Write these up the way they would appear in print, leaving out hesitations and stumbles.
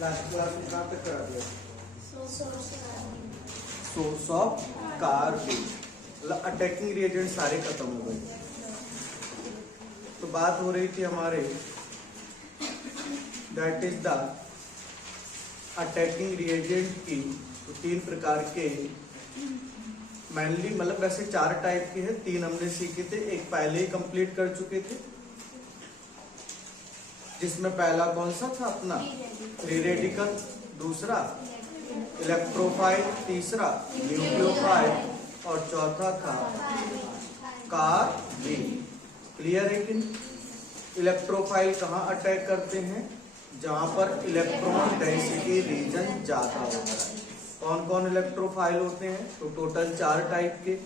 Last class में कहाँ तक करा दिया? सोर्स ऑफ कार्बन, मतलब अटैकिंग रिएजेंट सारे खत्म हो गए। तो बात हो रही थी हमारे that is the attacking reagent की। तो 3 प्रकार के मेनली, मतलब वैसे 4 टाइप के हैं, 3 हमने सीखे थे, एक पहले ही कंप्लीट कर चुके थे, जिसमें पहला कौन सा था अपना फ्री रेडिकल, दूसरा इलेक्ट्रोफाइल, तीसरा न्यूक्लियोफाइल और चौथा था कार्बन। क्लियर है कि नहीं? इलेक्ट्रोफाइल कहाँ अटैक करते हैं? जहां पर इलेक्ट्रॉन डेंसिटी रीजन ज्यादा होता है। कौन कौन इलेक्ट्रोफाइल होते हैं? तो टोटल 4 टाइप के,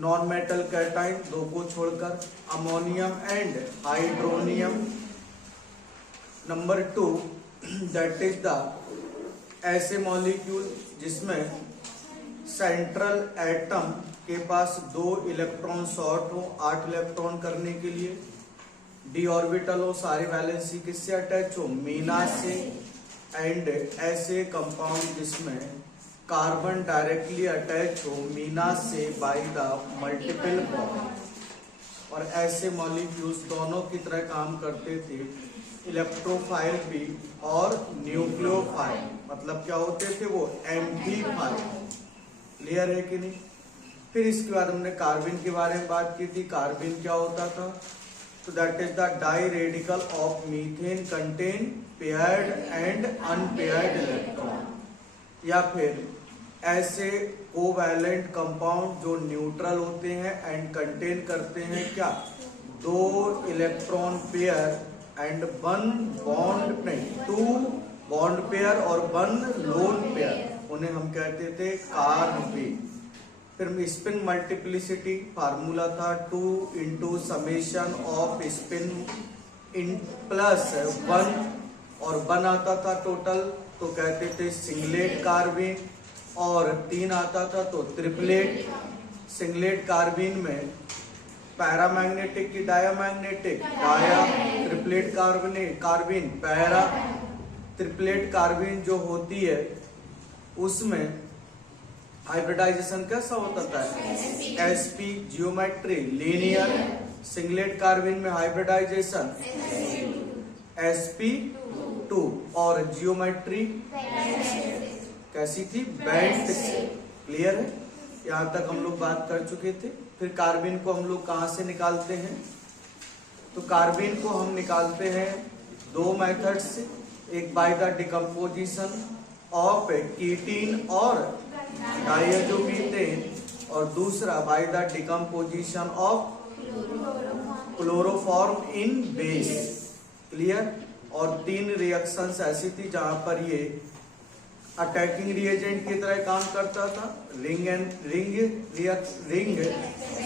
नॉन मेटल कैटाइन 2 को छोड़कर, ammonium and hydronium. Number 2 that is the ऐसे मॉलिक्यूल जिसमें सेंट्रल एटम के पास 2 इलेक्ट्रॉन शॉर्ट हो 8 इलेक्ट्रॉन करने के लिए, डी ऑर्बिटल हो, सारी वैलेंसी किससे अटैच हो? मीना से। एंड ऐसे कंपाउंड जिसमें कार्बन डायरेक्टली अटैच हो मीना से बाय द मल्टीपल बॉन्ड। और ऐसे मॉलिक्यूल्स दोनों की तरह काम करते थे, इलेक्ट्रोफाइल भी और न्यूक्लियोफाइल। मतलब क्या होते थे वो? एम्फीफाइल। क्लियर है कि नहीं? फिर इसके बाद हमने कार्बन के बारे में बात की थी। कार्बन क्या होता था? तो that is the diradical of methane contain paired and unpaired electron. या फिर ऐसे कोवैलेंट कंपाउंड जो न्यूट्रल होते हैं एंड कंटेन करते हैं क्या? 2 इलेक्ट्रॉन पेयर एंड 1 बॉन्ड, नहीं 2 बॉन्ड पेयर और 1 लोन पेयर, उन्हें हम कहते थे कार्बन। फिर स्पिन मल्टीप्लिसिटी फार्मूला था 2 into summation off spin in plus 1 और 1 आता था टोटल, तो कहते थे सिंगलेट कार्बन, और 3 आता था तो ट्रिपलेट। सिंगलेट कार्बन में पैरामैग्नेटिक की diamagnetic, dia, triplet carbon para. Triplet carbon जो होती है उसमें हाइब्रिडाइजेशन कैसा होता था? sp, geometry linear. Singlet carbon में हाइब्रिडाइजेशन sp2 और जियोमेट्री कैसी थी? बेंट से। क्लियर है? यहाँ तक हम लोग बात कर चुके थे। फिर कार्बन को हम लोग कहाँ से निकालते हैं? तो कार्बन को हम निकालते हैं 2 मेथड से, एक बाय द डिकम्पोजिशन ऑफ कीटीन और डायज़ोमीथेन, और दूसरा by the decomposition of chloroform in base. Clear? और 3 रिएक्शंस ऐसी थी जहां पर ये अटैकिंग रिएजेंट की तरह काम करता था। Ring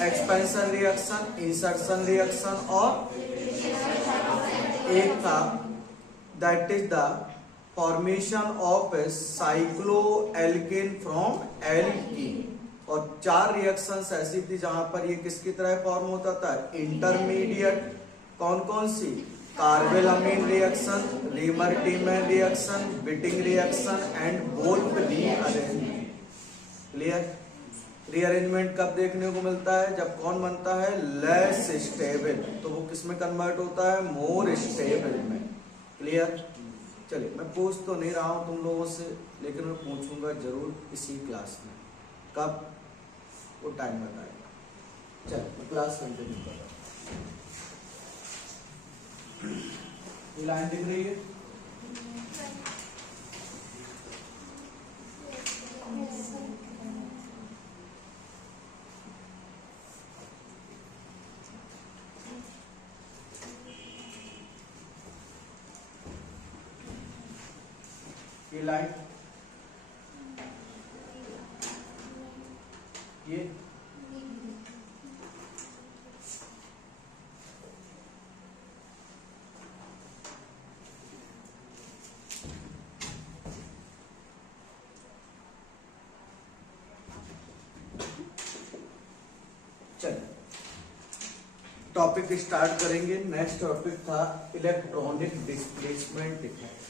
expansion reaction, insertion reaction, और एक था that is the formation of cycloalkane from alkene. और 4 रिएक्शंस ऐसी थी जहां पर ये किसकी तरह फॉर्म होता था? इंटरमीडिएट। कौन कौन सी? Carbylamine reaction, Reimer Tiemann reaction, Wittig reaction and Wolff rearrangement. Clear? Rearrangement कब देखने को मिलता है? जब कौन बनता है? लेस स्टेबल, तो वो किस में कन्वर्ट होता है? मोर स्टेबल में। क्लियर? चलिए, मैं पूछ तो नहीं रहा हूं तुम लोगों से, लेकिन मैं पूछूंगा जरूर इसी क्लास में। कब? वो टाइम बताएगा। चलिए, क्लास कंटिन्यू कर रहा हूं। ये लाइन दिख रही है? ये लाइन, ये टॉपिक स्टार्ट करेंगे। नेक्स्ट टॉपिक था electronic displacement effect.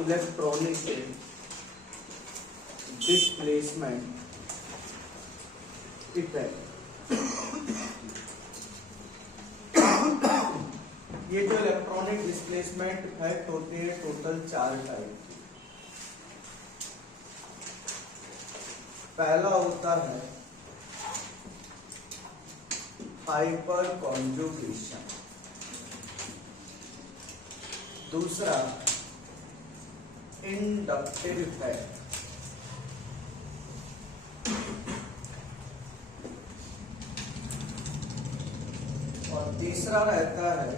Electronic displacement effect. ये जो इलेक्ट्रॉनिक डिस्प्लेसमेंट इफेक्ट होते हैं टोटल 4 टाइप। पहला होता है हाइपर कॉन्जुगेशन, दूसरा इंडक्टिव इफेक्ट, और तीसरा रहता है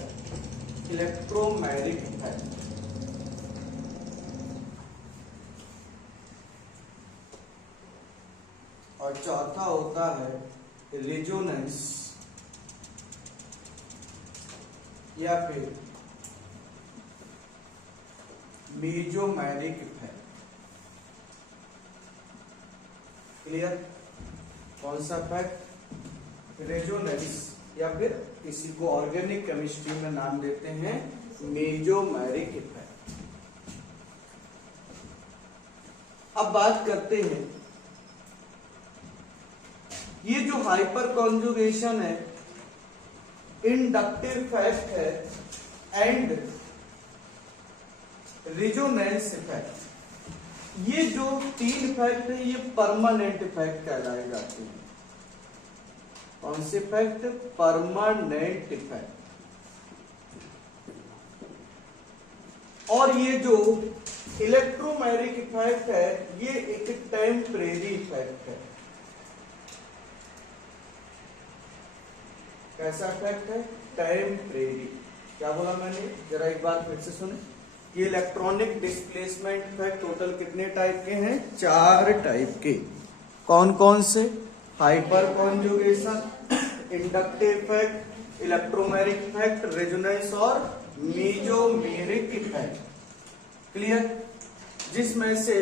इलेक्ट्रोमैग्नेटिक इफेक्ट। और चौथा होता है रेजोनेंस या फिर मेसोमैरिक इफेक्ट। क्लियर? कौन सा इफेक्ट? रेजोनेंस या फिर किसी को ऑर्गेनिक केमिस्ट्री में नाम देते हैं मेसोमैरिक इफेक्ट। अब बात करते हैं ये जो हाइपर कॉन्जुगेशन है, इंडक्टिव इफेक्ट है एंड रेजोनेंस इफेक्ट, ये जो 3 इफेक्ट है ये परमानेंट इफेक्ट कहलाए जाते हैं। कौन से इफेक्ट? Permanent effect. और ये जो इलेक्ट्रोमैग्नेटिक इफेक्ट है ये एक टेम्परेरी इफेक्ट है। कैसा इफेक्ट है? टेम्परेरी। क्या बोला मैंने? जरा एक बार फिर से सुने। ये इलेक्ट्रॉनिक डिस्प्लेसमेंट इफेक्ट टोटल कितने टाइप के हैं? 4 टाइप के। कौन कौन से? Hyper conjugation, inductive effect, electromagnetic effect, resonance और मेसोमैरिक इफेक्ट। क्लियर? जिसमें से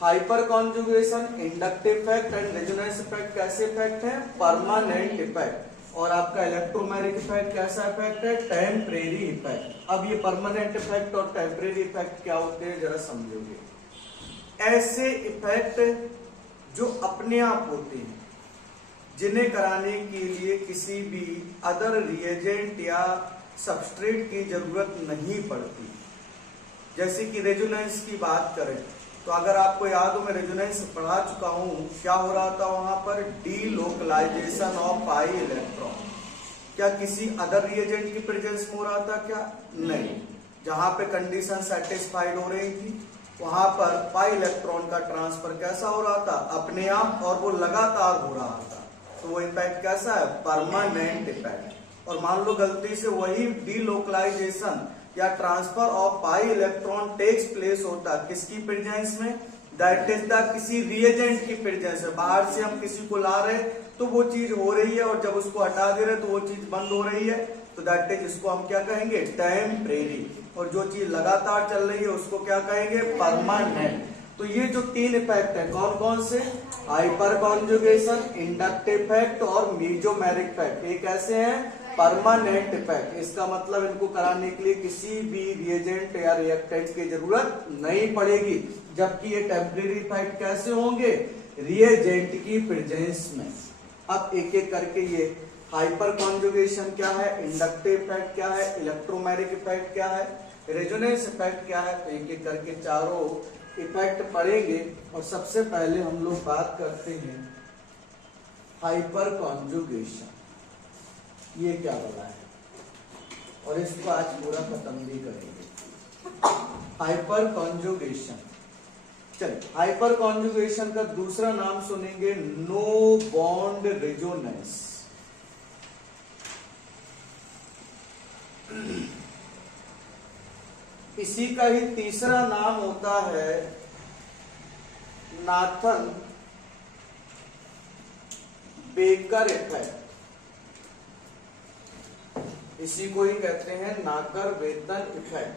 hyper conjugation, inductive effect and resonance effect कैसे इफेक्ट है? Permanent effect. और आपका इलेक्ट्रोमैग्नेटिक इफेक्ट कैसा इफेक्ट है? Temporary effect. अब ये परमानेंट इफेक्ट और टेम्परेरी इफेक्ट क्या होते हैं जरा समझोगे। ऐसे इफेक्ट जो अपने आप होते हैं, जिन्हें कराने के लिए किसी भी अदर रिएजेंट या सबस्ट्रेट की जरूरत नहीं पड़ती। जैसे कि रेजोनेंस की बात करें तो अगर आपको याद हो, मैं रेजोनेंस पढ़ा चुका हूं, क्या हो रहा था वहां पर? Delocalisation of pi electron. क्या किसी अदर रिएजेंट की प्रेजेंस में हो रहा था? क्या नहीं। जहां पे कंडीशन सेटिस्फाइड हो रही थी वहां पर पाई इलेक्ट्रॉन का ट्रांसफर कैसा हो रहा था? अपने आप, और वो लगातार हो रहा था। तो वो इफेक्ट कैसा है? Permanent effect. और मान लो गलती से वही डीलोकलाइजेशन या transfer of pi electron takes place होता किसकी प्रेजेंस में? दैट इज द किसी रिएजेंट की प्रेजेंस है। बाहर से हम किसी को ला रहे तो वो चीज हो रही है, और जब उसको हटा दे रहे तो वो चीज बंद हो रही है। तो दैट इज, इसको हम क्या कहेंगे? टेम्परेरी। और जो चीज लगातार चल रही है उसको क्या कहेंगे? परमानेंट। तो ये जो 3 इफेक्ट है कौन कौन से? हाइपर कॉन्जुगेशन, इंडक्टिव इफेक्ट और मेसोमैरिक इफेक्ट। ये कैसे हैं? Permanent effect. इसका मतलब इनको कराने के लिए किसी भी रिएजेंट या रिएक्टेंट की जरूरत नहीं पड़ेगी। जबकि ये टेम्परेरी इफेक्ट कैसे होंगे? रिएजेंट की प्रेजेंस में। अब एक एक करके ये हाइपर कॉन्जुगेशन क्या है, इंडक्टिव इफेक्ट क्या है, इलेक्ट्रोमैग्नेटिक इफेक्ट क्या है, रेजोनेंस इफेक्ट क्या है, तो एक एक करके चारों इफेक्ट पढ़ेंगे। और सबसे पहले हम लोग बात करते हैं हाइपर कॉन्जुगेशन। ये क्या वाला है और इसको आज पूरा खत्म भी करेंगे। हाइपर कॉन्जुगेशन, चलिए हाइपर कॉन्जुगेशन का दूसरा नाम सुनेंगे नो बॉन्ड रेजोनेंस। इसी का ही तीसरा नाम होता है नाथन बेकर इफेक्ट। इसी को ही कहते हैं नाकर वेतन इफेक्ट।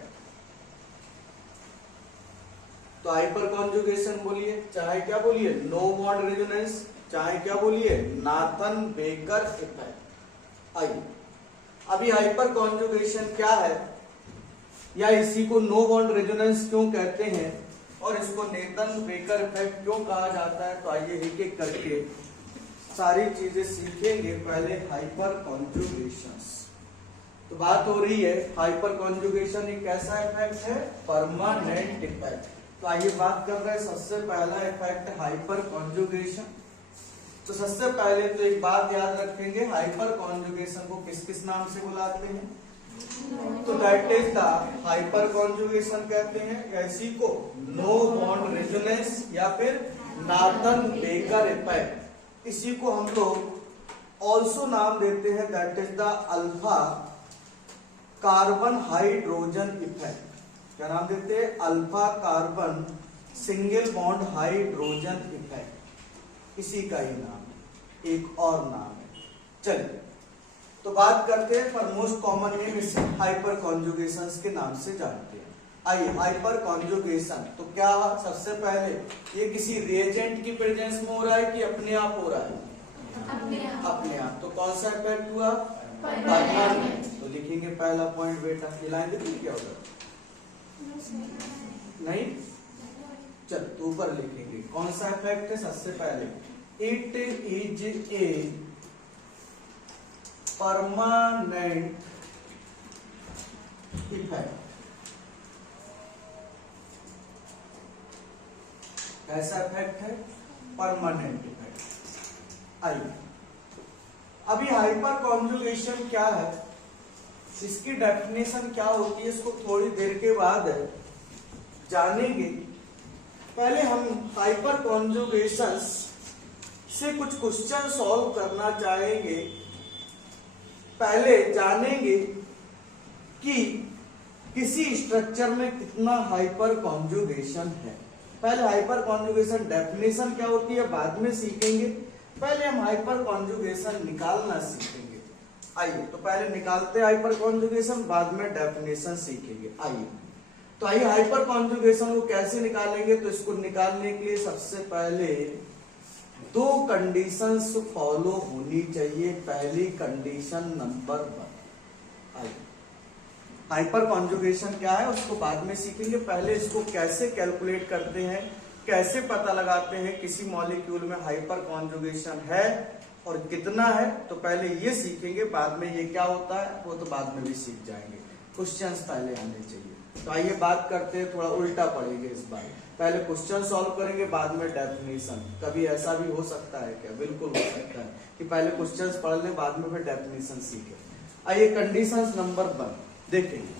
तो हाइपर कॉन्जुगेशन बोलिए, चाहे क्या बोलिए नो बॉन्ड रेजोनेंस, चाहे क्या बोलिए नाथन बेकर इफेक्ट। आइए अभी हाइपर कॉन्जुगेशन क्या है या इसी को नो बॉन्ड रेजोनेंस क्यों कहते हैं और इसको नेथन बेकर इफेक्ट क्यों कहा जाता है, तो आइए एक एक करके सारी चीजें सीखेंगे। पहले हाइपर कॉन्जुगेशन, तो बात हो रही है हाइपर कॉन्जुगेशन एक ऐसा इफेक्ट है परमानेंट इफेक्ट। तो आइए बात कर रहे हैं सबसे पहला इफेक्ट हाइपर कॉन्जुगेशन। तो सबसे पहले तो एक बात याद रखेंगे, हाइपर कॉन्जुगेशन को किस किस नाम से बुलाते हैं, तो that is the hyper conjugation कहते हैं, इसी को नो बॉन्ड रेजोनेंस या फिर नाथन बेकर इफेक्ट, इसी को हम लोग ऑल्सो नाम देते हैं that is the alpha carbon hydrogen effect. क्या नाम देते हैं, alpha carbon single bond hydrogen effect, इसी का ही नाम है, एक और नाम है। चलिए तो बात करते हैं, पर मोस्ट कॉमन नेम इसे हाइपर कॉन्जुगेशन के नाम से जानते हैं। आइए हाइपर कॉन्जुगेशन तो क्या, सबसे पहले ये किसी रिएजेंट की प्रेजेंस में हो रहा है कि अपने आप हो रहा है, अपने आप। तो कौन सा इफेक्ट हुआ, परमानेंट। तो लिखेंगे पहला पॉइंट बेटा, ये लाइन देखिए क्या होगा, नहीं चल तो ऊपर लिखेंगे कौन सा इफेक्ट है। सबसे पहले it is a permanent effect, ऐसा इफेक्ट है परमानेंट इफेक्ट। आइए अभी हाइपर कॉन्जुगेशन क्या है, इसकी डेफिनेशन क्या होती है, इसको थोड़ी देर के बाद जानेंगे। पहले हम हाइपर कॉन्जुगेशन से कुछ क्वेश्चन सॉल्व करना चाहेंगे। पहले जानेंगे कि किसी स्ट्रक्चर में कितना हाइपर कॉन्जुगेशन है। पहले हाइपर कॉन्जुगेशन डेफिनेशन क्या होती है बाद में सीखेंगे, पहले हम हाइपर कॉन्जुगेशन निकालना सीखेंगे। आइए तो पहले निकालते हैं हाइपर कॉन्जुगेशन, बाद में डेफिनेशन सीखेंगे। आइए तो आइए हाइपर कॉन्जुगेशन को कैसे निकालेंगे, तो इसको निकालने के लिए सबसे पहले दो कंडीशंस फॉलो होनी चाहिए। पहली कंडीशन नंबर 1, आइए हाइपर कॉन्जुगेशन क्या है उसको बाद में सीखेंगे, पहले इसको कैसे कैलकुलेट करते हैं, कैसे पता लगाते हैं किसी मॉलिक्यूल में हाइपर कॉन्जुगेशन है और कितना है, तो पहले ये सीखेंगे, बाद में ये क्या होता है वो तो बाद में भी सीख जाएंगे। क्वेश्चंस पहले आने चाहिए। तो आइए बात करते हैं, थोड़ा उल्टा पड़ेंगे इस बार, पहले क्वेश्चन सॉल्व करेंगे बाद में डेफिनेशन। कभी ऐसा भी हो सकता है क्या, बिल्कुल हो सकता है कि पहले क्वेश्चंस पढ़ लें बाद में फिर डेफिनेशन सीखें। आइए कंडीशंस नंबर 1 देखेंगे।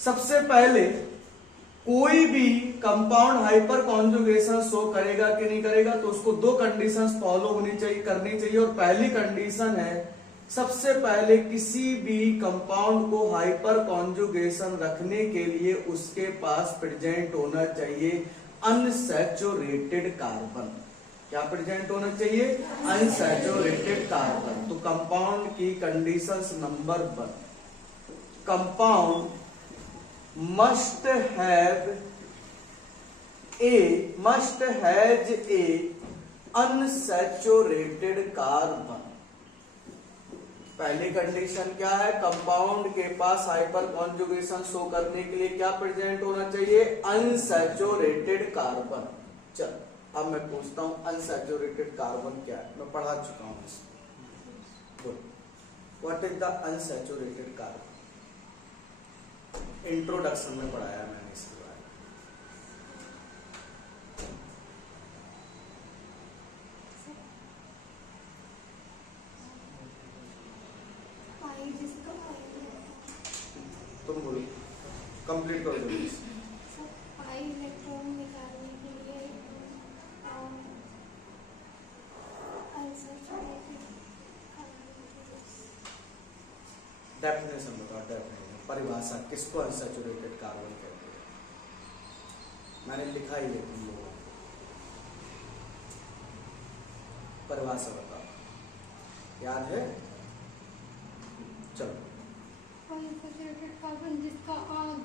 सबसे पहले कोई भी कंपाउंड हाइपर कॉन्जुगेशन शो करेगा कि नहीं करेगा, तो उसको दो कंडीशंस फॉलो होनी चाहिए, करनी चाहिए। और पहली कंडीशन है सबसे पहले किसी भी कंपाउंड को हाइपर कॉन्जुगेशन रखने के लिए उसके पास प्रेजेंट होना चाहिए अनसैचुरेटेड कार्बन। क्या प्रेजेंट होना चाहिए, अनसैचुरेटेड कार्बन। तो कंपाउंड की conditions number 1, compound must has a unsaturated carbon। पहली कंडीशन क्या है, कंपाउंड के पास हाइपर कॉन्जुगेशन शो करने के लिए क्या प्रेजेंट होना चाहिए, अनसैचुरेटेड कार्बन। चल अब मैं पूछता हूं अनसैचुरेटेड कार्बन क्या है, मैं पढ़ा चुका हूं इसको। What is the unsaturated carbon, introduction में पढ़ाया मैंने इसके बारे में। तुम बोलो, कंप्लीट कर दो। इलेक्ट्रॉन निकालने के लिए डेफिनेशन बताओ, डेफिनेशन परिभाषा, किसको अनसैचुरेटेड कार्बन कहते हैं, मैंने लिखा ही है तुम लोगों को, परिभाषा बताओ, याद है, चलो। अनसैचुरेटेड कार्बन जिसका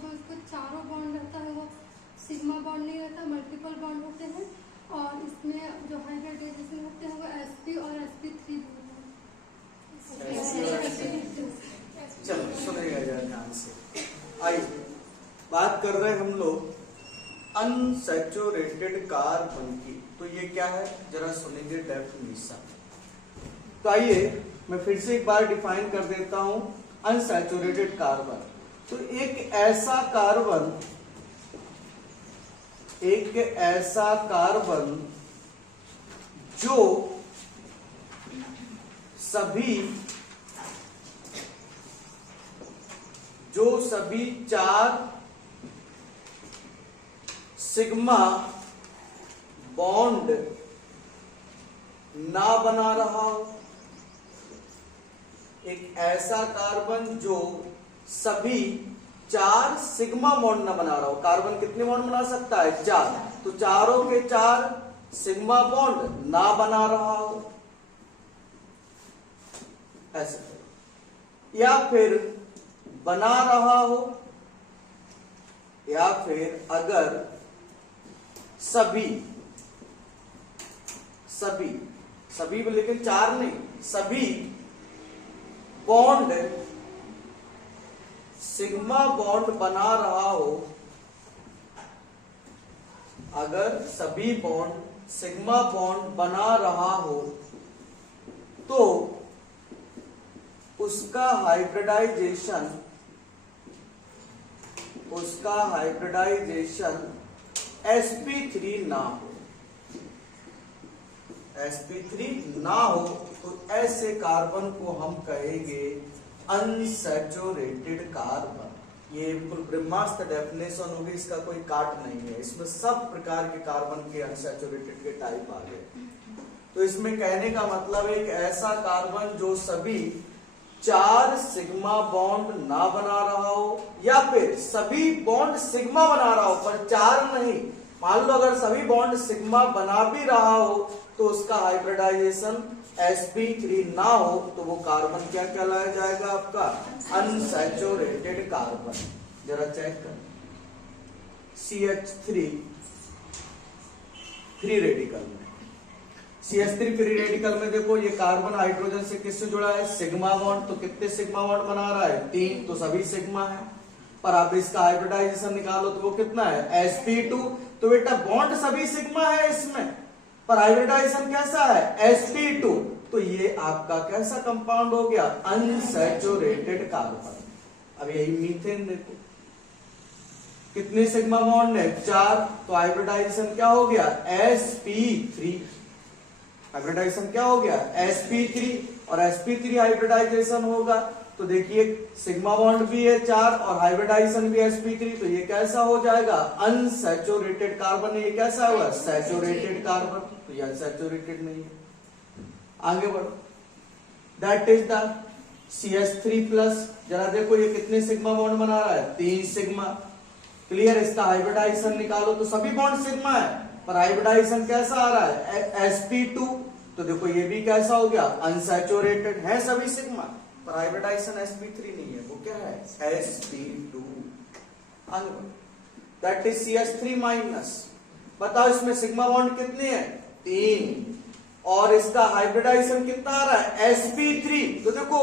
जो इसको चारों बॉन्ड रहता है वो सिग्मा बॉन्ड नहीं रहता, मल्टीपल बॉन्ड होते हैं। और इसमें जो हाइब्रिडाइजेशन होते हैं वो sp और sp3 चलो सुनिएगा जरा ध्यान से। आइए बात कर रहे हैं हम लोग अनसैचुरेटेड कार्बन की। तो ये क्या है जरा सुनेंगे डेफिनेशन। तो आइए मैं फिर से एक बार डिफाइन कर देता हूं अनसैचुरेटेड कार्बन। तो एक ऐसा कार्बन जो सभी 4 सिग्मा बॉन्ड ना बना रहा हो। एक ऐसा कार्बन जो सभी 4 सिग्मा बॉन्ड ना बना रहा हो। कार्बन कितने बॉन्ड बना सकता है? 4। तो चारों के 4 सिग्मा बॉन्ड ना बना रहा हो ऐसे, या फिर बना रहा हो, या फिर अगर सभी लेकिन 4 नहीं, सभी बॉन्ड सिग्मा बॉन्ड बना रहा हो, अगर सभी बॉन्ड सिग्मा बॉन्ड बना रहा हो तो उसका हाइब्रिडाइजेशन sp3 ना हो। sp3 ना हो तो ऐसे कार्बन को हम कहेंगे अनसैचुरेटेड कार्बन। ये बिल्कुल ब्रह्मास्त्र डेफिनेशन होगी, इसका कोई काट नहीं है। इसमें सब प्रकार के कार्बन के अनसैचुरेटेड के टाइप आ गए। तो इसमें कहने का मतलब है एक ऐसा कार्बन जो सभी 4 सिग्मा बॉन्ड ना बना रहा हो, या फिर सभी बॉन्ड सिग्मा बना रहा हो पर 4 नहीं। मान लो अगर सभी बॉन्ड सिग्मा बना भी रहा हो तो उसका हाइब्रिडाइजेशन sp3 ना हो तो वो कार्बन क्या कहलाया जाएगा? आपका अनसैचुरेटेड कार्बन। जरा चेक कर CH3 फ्री रेडिकल में, CH3 फ्री रेडिकल में देखो ये कार्बन हाइड्रोजन से किससे जुड़ा है? Sigma bond. तो कितने सिग्मा बॉन्ड बना रहा है? 3। तो सभी सिग्मा है। पर आप इसका हाइब्रिडाइजेशन निकालो तो वो कितना है? sp2। तो बेटा बॉन्ड सभी सिग्मा है इसमें, पर हाइब्रिडाइजेशन कैसा है? sp2। तो ये आपका कैसा कंपाउंड हो गया? Unsaturated carbon. अब यही मीथेन देखो कितने सिग्मा बॉन्ड है? 4। तो हाइब्रिडाइजेशन क्या हो गया? sp3। हाइब्रिडाइजेशन क्या हो गया? sp3। और sp3 हाइब्रिडाइजेशन होगा तो देखिए सिग्मा बॉन्ड भी है 4 और हाइब्रिडाइजेशन भी sp3। तो ये कैसा हो जाएगा? Unsaturated carbon. ये कैसा होगा? Saturated carbon. तो ये अनसैचुरेटेड नहीं है। आगे बढ़ो। That is the CH3 plus. जरा देखो ये कितने सिग्मा बॉन्ड बना रहा है? 3 सिग्मा। क्लियर? इसका हाइब्रिडाइजेशन निकालो तो सभी बॉन्ड सिग्मा है पर हाइब्रिडाइजेशन कैसा आ रहा है? sp2। तो देखो ये भी कैसा हो गया? अनसैचुरेटेड है सभी सिग्मा पर हाइब्रिडाइजेशन sp3 नहीं है। वो क्या है? sp2। आगे बढ़ो। That is CH3 minus. बताओ इसमें सिग्मा बॉन्ड कितने हैं? 3। और इसका हाइब्रिडाइजेशन कितना आ रहा है? sp3। तो देखो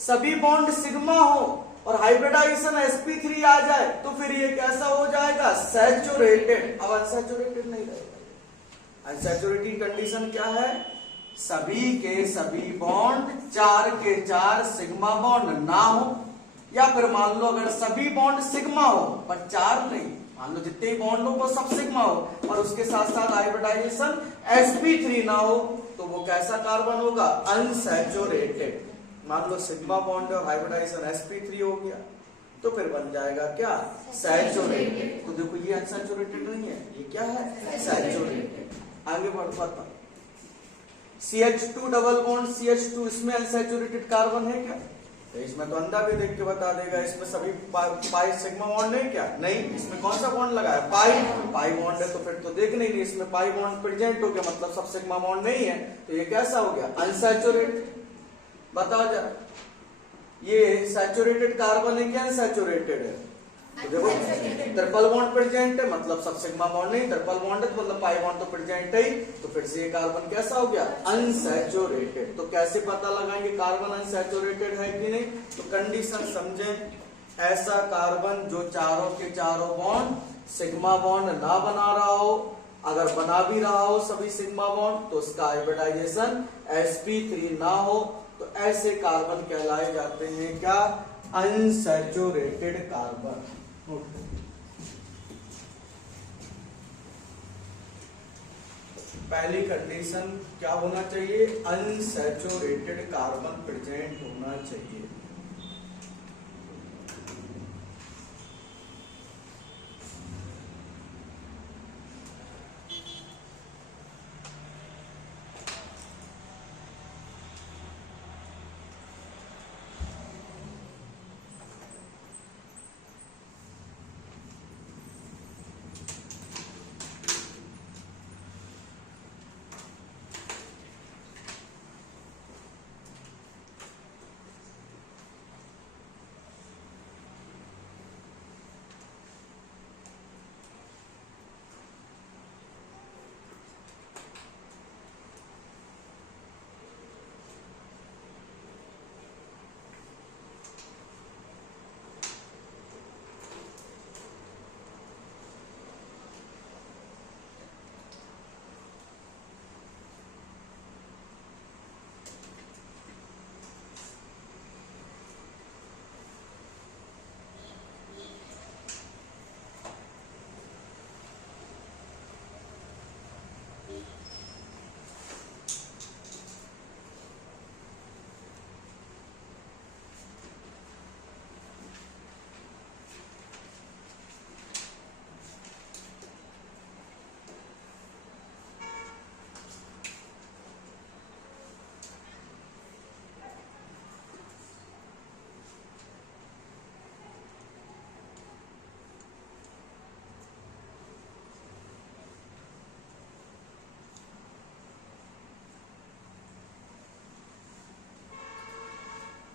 सभी बॉन्ड सिग्मा हो और हाइब्रिडाइजेशन sp3 आ जाए तो फिर ये कैसा हो जाएगा? सैचुरेटेड। अब अनसैचुरेटेड नहीं रहेगा। अनसैचुरेटेड कंडीशन क्या है? सभी के सभी बॉन्ड 4 के 4 सिग्मा बॉन्ड ना हो, या फिर मान लो अगर सभी बॉन्ड सिग्मा हो पर 4 नहीं, मान लो जितने बॉन्ड हो वो सब सिग्मा हो और उसके साथ साथ हाइब्रिडाइजेशन sp3 ना हो तो वो कैसा कार्बन होगा? अनसैचुरेटेड। मान लो सिग्मा बॉन्ड और हाइब्रिडाइजेशन sp3 हो गया तो फिर बन जाएगा क्या? सैचुरेटेड। तो देखो ये अनसैचुरेटेड नहीं है, ये क्या है? सैचुरेटेड। आगे बढ़ो। CH2 डबल बॉन्ड CH2 इसमें अनसैचुरेटेड कार्बन है क्या? तो इसमें तो अंधा भी देख के बता देगा। इसमें सभी पाई सिग्मा बॉन्ड नहीं क्या? नहीं। इसमें कौन सा बॉन्ड लगा है? पाई बॉन्ड है। तो फिर तो देख नहीं इसमें पाई बॉन्ड प्रेजेंट हो गया, मतलब सब सिग्मा बॉन्ड नहीं है। तो ये कैसा हो गया? अनसैचुरेटेड। बताओ जरा ये सैचुरेटेड कार्बन है क्या अनसैचुरेटेड है? देखो ट्रिपल बॉन्ड प्रेजेंट है मतलब सब सिग्मा बॉन्ड नहीं, ट्रिपल बॉन्ड है तो मतलब पाई बॉन्ड तो प्रेजेंट है ही, तो फिर से ये कार्बन कैसा हो गया, अनसैचुरेटेड। तो कैसे पता लगाएंगे कार्बन अनसैचुरेटेड है कि नहीं, तो कंडीशन समझें, ऐसा कार्बन जो चारों के चारों बॉन्ड सिग्मा बॉन्ड ना बना रहा हो, अगर बना भी रहा हो सभी सिग्मा बॉन्ड तो उसका हाइब्रिडाइजेशन sp3 ना हो, तो ऐसे कार्बन कहलाए जाते हैं क्या, अनसैचुरेटेड कार्बन। पहली कंडीशन क्या होना चाहिए, अनसैचुरेटेड कार्बन प्रेजेंट होना चाहिए।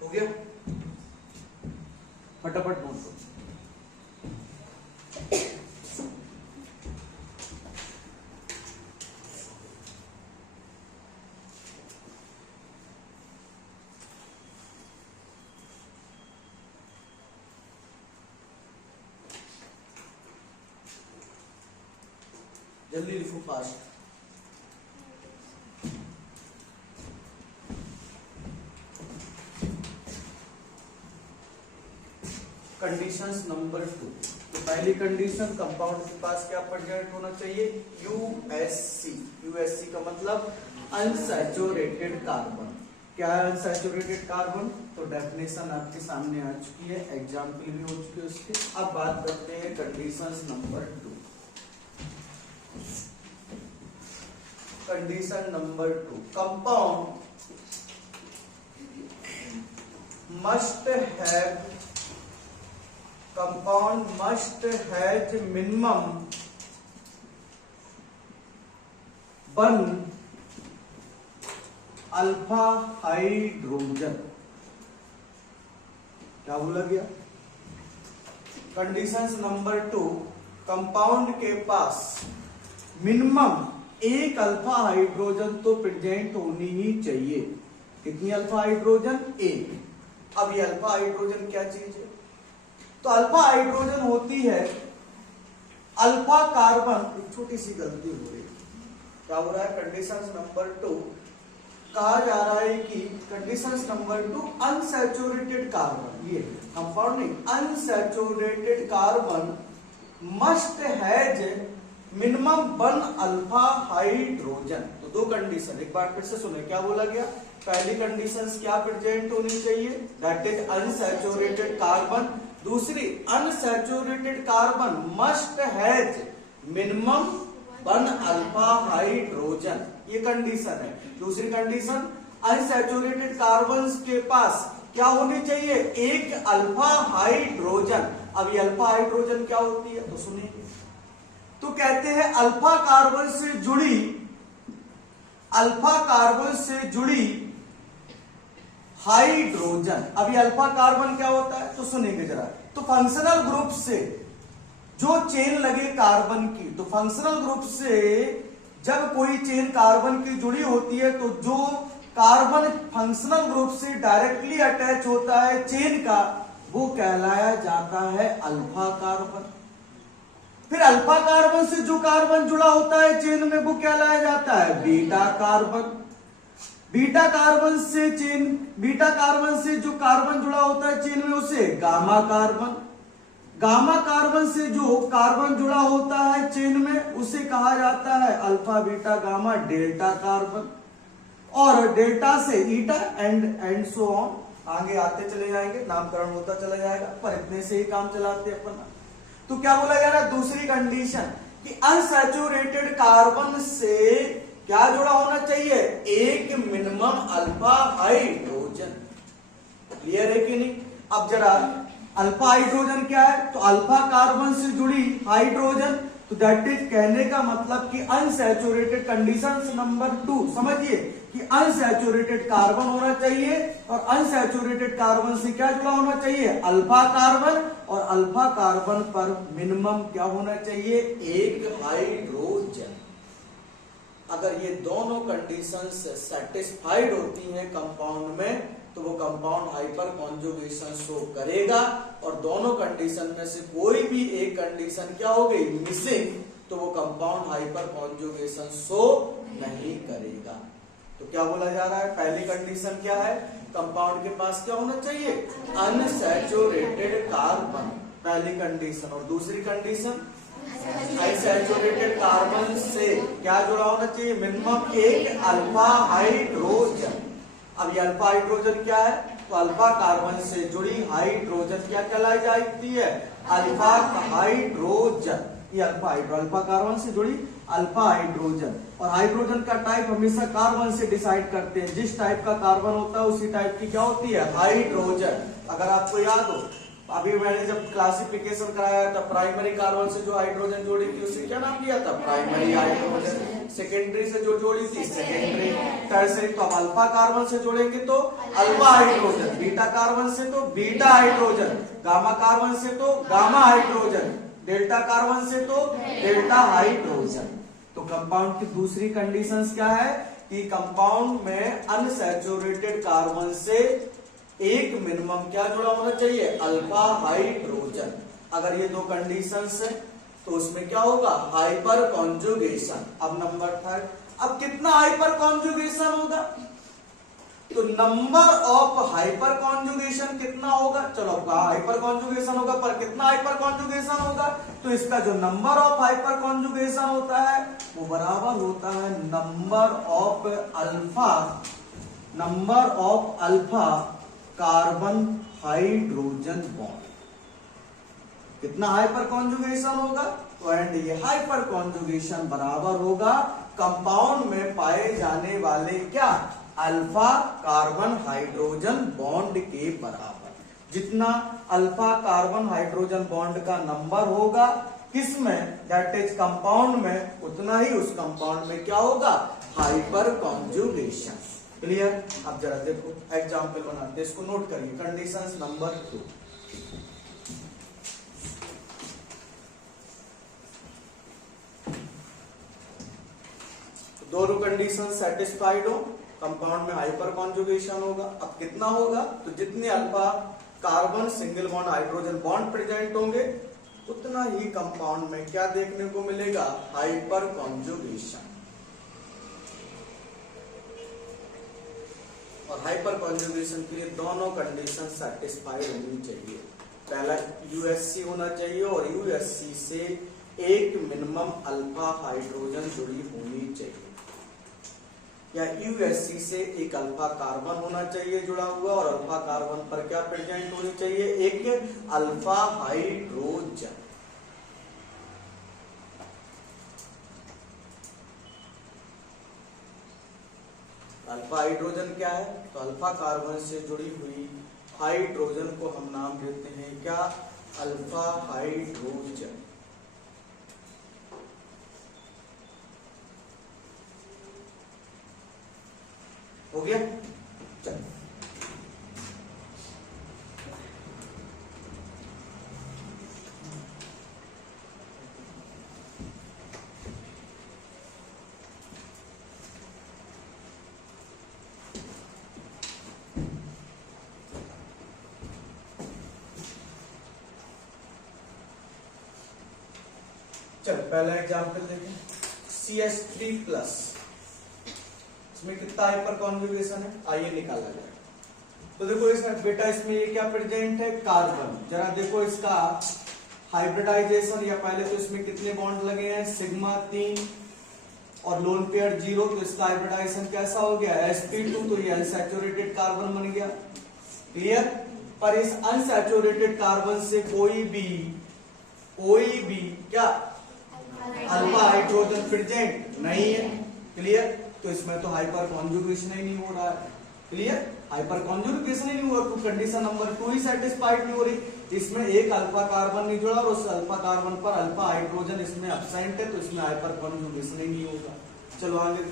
हो गया, फटाफट बोल दो। जल्दी लिखो फास्ट। कंडीशंस नंबर 2, तो पहली कंडीशन कंपाउंड के पास क्या प्रेजेंट होना चाहिए, यूएससी। यूएससी का मतलब अनसैचुरेटेड कार्बन। क्या है अनसैचुरेटेड कार्बन, तो डेफिनेशन आपके सामने आ चुकी है, एग्जाम्पल भी हो चुकी है उसके। अब बात करते हैं conditions number 2। Condition number 2, compound must have minimum 1 alpha hydrogen. क्या बोला गया, कंडीशंस नंबर 2, कंपाउंड के पास मिनिमम 1 अल्फा हाइड्रोजन तो प्रेजेंट होनी ही चाहिए। कितनी अल्फा हाइड्रोजन, 1। अब ये अल्फा हाइड्रोजन क्या चीज है, तो अल्फा हाइड्रोजन होती है अल्फा कार्बन। एक छोटी सी गलती हो रही है, क्या हो रहा है, कंडीशन नंबर 2 कहा जा रहा है कि कंडीशन नंबर 2 अनसैचुरेटेड कार्बन, ये कंपाउंड नहीं, unsaturated carbon must has minimum 1 alpha hydrogen. तो 2 कंडीशन, एक बार फिर से सुने क्या बोला गया, पहली कंडीशन क्या प्रेजेंट होनी चाहिए, दैट इज अनसैचुरेटेड कार्बन। दूसरी, unsaturated carbon must has minimum 1 alpha hydrogen, ये कंडीशन है। दूसरी कंडीशन, अनसैचुरेटेड कार्बन के पास क्या होनी चाहिए, 1 अल्फा हाइड्रोजन। अब ये अल्फा हाइड्रोजन क्या होती है, तो सुनिए, तो कहते हैं अल्फा कार्बन से जुड़ी हाइड्रोजन। अब ये अल्फा कार्बन क्या होता है, तो सुनिएगा जरा, तो फंक्शनल ग्रुप से जो चेन लगे कार्बन की, तो फंक्शनल ग्रुप से जब कोई चेन कार्बन की जुड़ी होती है तो जो कार्बन फंक्शनल ग्रुप से डायरेक्टली अटैच होता है चेन का, वो कहलाया जाता है अल्फा कार्बन। फिर अल्फा कार्बन से जो कार्बन जुड़ा होता है चेन में, वो कहलाया जाता है बीटा कार्बन। बीटा कार्बन से जो कार्बन जुड़ा होता है चेन में, उसे गामा कार्बन। गामा कार्बन से जो कार्बन जुड़ा होता है चेन में, उसे कहा जाता है alpha beta gamma delta carbon. और डेल्टा से ईटा एंड सो ऑन, आगे आते चले जाएंगे, नामकरण होता चला जाएगा, पर इतने से ही काम चलाते अपन। तो क्या बोला जा रहा है, दूसरी कंडीशन कि अनसैचुरेटेड कार्बन से क्या जुड़ा होना चाहिए, एक मिनिमम अल्फा हाइड्रोजन। क्लियर है कि नहीं? अब जरा अल्फा हाइड्रोजन क्या है, तो अल्फा कार्बन से जुड़ी हाइड्रोजन, तो दैट इज कहने का मतलब कि अनसैचुरेटेड कंडीशन नंबर 2, समझिए कि अनसैचुरेटेड कार्बन होना चाहिए और अनसैचुरेटेड कार्बन से क्या जुड़ा होना चाहिए, अल्फा कार्बन, और अल्फा कार्बन पर मिनिमम क्या होना चाहिए, एक हाइड्रोजन। अगर ये दोनों कंडीशंस सेटिस्फाइड होती हैं कंपाउंड में, तो वो कंपाउंड हाइपर कॉन्जुगेशन शो करेगा, और दोनों कंडीशन में से कोई भी एक कंडीशन क्या हो गई, मिसिंग, तो वो कंपाउंड हाइपर कॉन्जुगेशन शो नहीं करेगा। तो क्या बोला जा रहा है, पहली कंडीशन क्या है, कंपाउंड के पास क्या होना चाहिए, अनसैचुरेटेड कार्बन, पहली कंडीशन। और दूसरी कंडीशन, अनसैचुरेटेड कार्बन से क्या जुड़ा होना चाहिए, मिनिमम एक अल्फा हाइड्रोजन। अब ये अल्फा हाइड्रोजन क्या है, तो अल्फा कार्बन से जुड़ी हाइड्रोजन क्या कहलाई जाती है, अल्फा हाइड्रोजन। ये अल्फा कार्बन से जुड़ी अल्फा हाइड्रोजन। और हाइड्रोजन का टाइप हमेशा कार्बन से डिसाइड करते हैं, जिस टाइप का कार्बन होता है उसी टाइप की क्या होती है, हाइड्रोजन। अगर आपको याद हो, अभी मैंने जब क्लासिफिकेशन कराया था, प्राइमरी कार्बन से जो हाइड्रोजन जोड़ी थी उसे क्या नाम दिया था, प्राइमरी हाइड्रोजन। सेकेंडरी से जो जोड़ी थी, सेकेंडरी। टर्सरी, तो अब अल्फा कार्बन से जोड़ेंगे तो अल्फा हाइड्रोजन, बीटा कार्बन से तो बीटा हाइड्रोजन, गामा कार्बन से तो गामा हाइड्रोजन, डेल्टा कार्बन से तो डेल्टा हाइड्रोजन। तो कंपाउंड की दूसरी कंडीशंस क्या है कि कंपाउंड में अनसैचुरेटेड कार्बन से एक मिनिमम क्या जुड़ा होना चाहिए, अल्फा हाइड्रोजन। अगर ये दो कंडीशंस है तो उसमें क्या होगा, हाइपर कॉन्जुगेशन। अब नंबर 3, अब कितना हाइपर कॉन्जुगेशन होगा, तो नंबर ऑफ हाइपर कॉन्जुगेशन कितना होगा, चलो हाइपर कॉन्जुगेशन होगा, पर कितना हाइपर कॉन्जुगेशन होगा, तो इसका जो नंबर ऑफ हाइपर कॉन्जुगेशन होता है वो बराबर होता है number of alpha carbon hydrogen bond. कितना हाइपर कॉन्जुगेशन होगा, तो एंड ये हाइपर कॉन्जुगेशन बराबर होगा कंपाउंड में पाए जाने वाले क्या, अल्फा कार्बन हाइड्रोजन बॉन्ड के बराबर। जितना अल्फा कार्बन हाइड्रोजन बॉन्ड का नंबर होगा किसमें, दैट इज कंपाउंड में, उतना ही उस कंपाउंड में क्या होगा, हाइपर कॉन्जुगेशन। क्लियर? अब जरा देखो एग्जाम्पल बनाते, इसको नोट करिए, कंडीशंस नंबर 2। दोनों कंडीशन सेटिस्फाइड हो, कंपाउंड में हाइपर कॉन्जुगेशन होगा। अब कितना होगा, तो जितने alpha carbon single bond hydrogen bond present होंगे उतना ही कंपाउंड में क्या देखने को मिलेगा, हाइपर कॉन्जुगेशन। और हाइपर कॉन्जुगेशन के लिए दोनों कंडीशन सेटिस्फाइड होनी चाहिए। पहला यूएससी होना चाहिए और यूएससी से एक मिनिमम अल्फा हाइड्रोजन जुड़ी होनी चाहिए, या यूएससी से एक अल्फा कार्बन होना चाहिए जुड़ा हुआ, और अल्फा कार्बन पर क्या प्रेजेंट होनी चाहिए, एक अल्फा हाइड्रोजन। अल्फा हाइड्रोजन क्या है, तो अल्फा कार्बन से जुड़ी हुई हाइड्रोजन को हम नाम देते हैं क्या, अल्फा हाइड्रोजन। हो गया, चलो चलो पहला एग्जाम्पल देखें, CH3+, इसमें कितना हाइपर कॉन्जुगेशन है, आइए निकाला जाए। तो देखो इसमें बेटा, इसमें ये क्या प्रेजेंट है, कार्बन। जरा देखो इसका हाइब्रिडाइजेशन, या पहले तो इसमें कितने बॉन्ड लगे हैं, सिग्मा 3 और लोन पेयर 0, तो इसका हाइब्रिडाइजेशन कैसा हो गया, sp2, तो ये अनसैचुरेटेड कार्बन बन गया। क्लियर। पर इस अनसैचुरेटेड कार्बन से कोई भी क्या अल्फा हाइड्रोजन प्रेजेंट नहीं है। क्लियर। तो इसमें तो हाइपर कॉन्जुगेशन ही नहीं हो रहा है। क्लियर। हाइपर कॉन्जुगेशन ही नहीं हुआ, तो कंडीशन नंबर 2 ही सेटिस्फाइड नहीं हो रही। इसमें एक अल्फा कार्बन नहीं जुड़ा और उस अल्फा कार्बन पर अल्फा हाइड्रोजन इसमें एब्सेंट है, तो इसमें हाइपर कॉन्जुगेशन ही नहीं होगा। चलो आगे,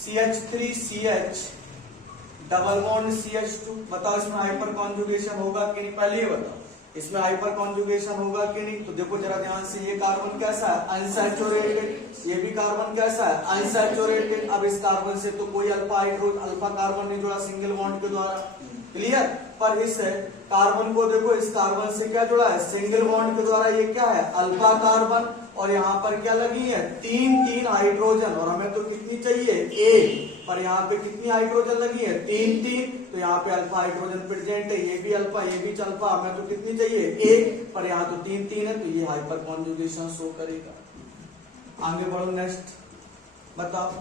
CH3CH डबल बॉन्ड CH2, बताओ इसमें हाइपर कॉन्जुगेशन होगा कि नहीं, पहले ये बताओ इसमें हाइपर कॉन्जुगेशन होगा कि नहीं। तो देखो जरा ध्यान से, ये कार्बन कैसा है, अनसैचुरेटेड, ये भी कार्बन कैसा है, अनसैचुरेटेड। अब इस कार्बन से तो कोई अल्फा कार्बन नहीं जुड़ा सिंगल बॉन्ड के द्वारा। क्लियर। पर इस कार्बन को देखो, इस कार्बन से क्या जुड़ा है, सिंगल बॉन्ड के द्वारा, ये क्या है, अल्फा कार्बन। और यहाँ पर क्या लगी है, 3 हाइड्रोजन, और हमें तो कितनी चाहिए, एक, पर यहाँ पे कितनी हाइड्रोजन लगी है, 3। तो यहाँ पे अल्फा हाइड्रोजन प्रेजेंट है, ये भी अल्फा, ये भी अल्फा, हमें तो कितनी चाहिए, एक, पर यहाँ तो 3 है, तो ये हाइपर कॉन्जुगेशन शो करेगा। आगे बढ़ो, नेक्स्ट बताओ,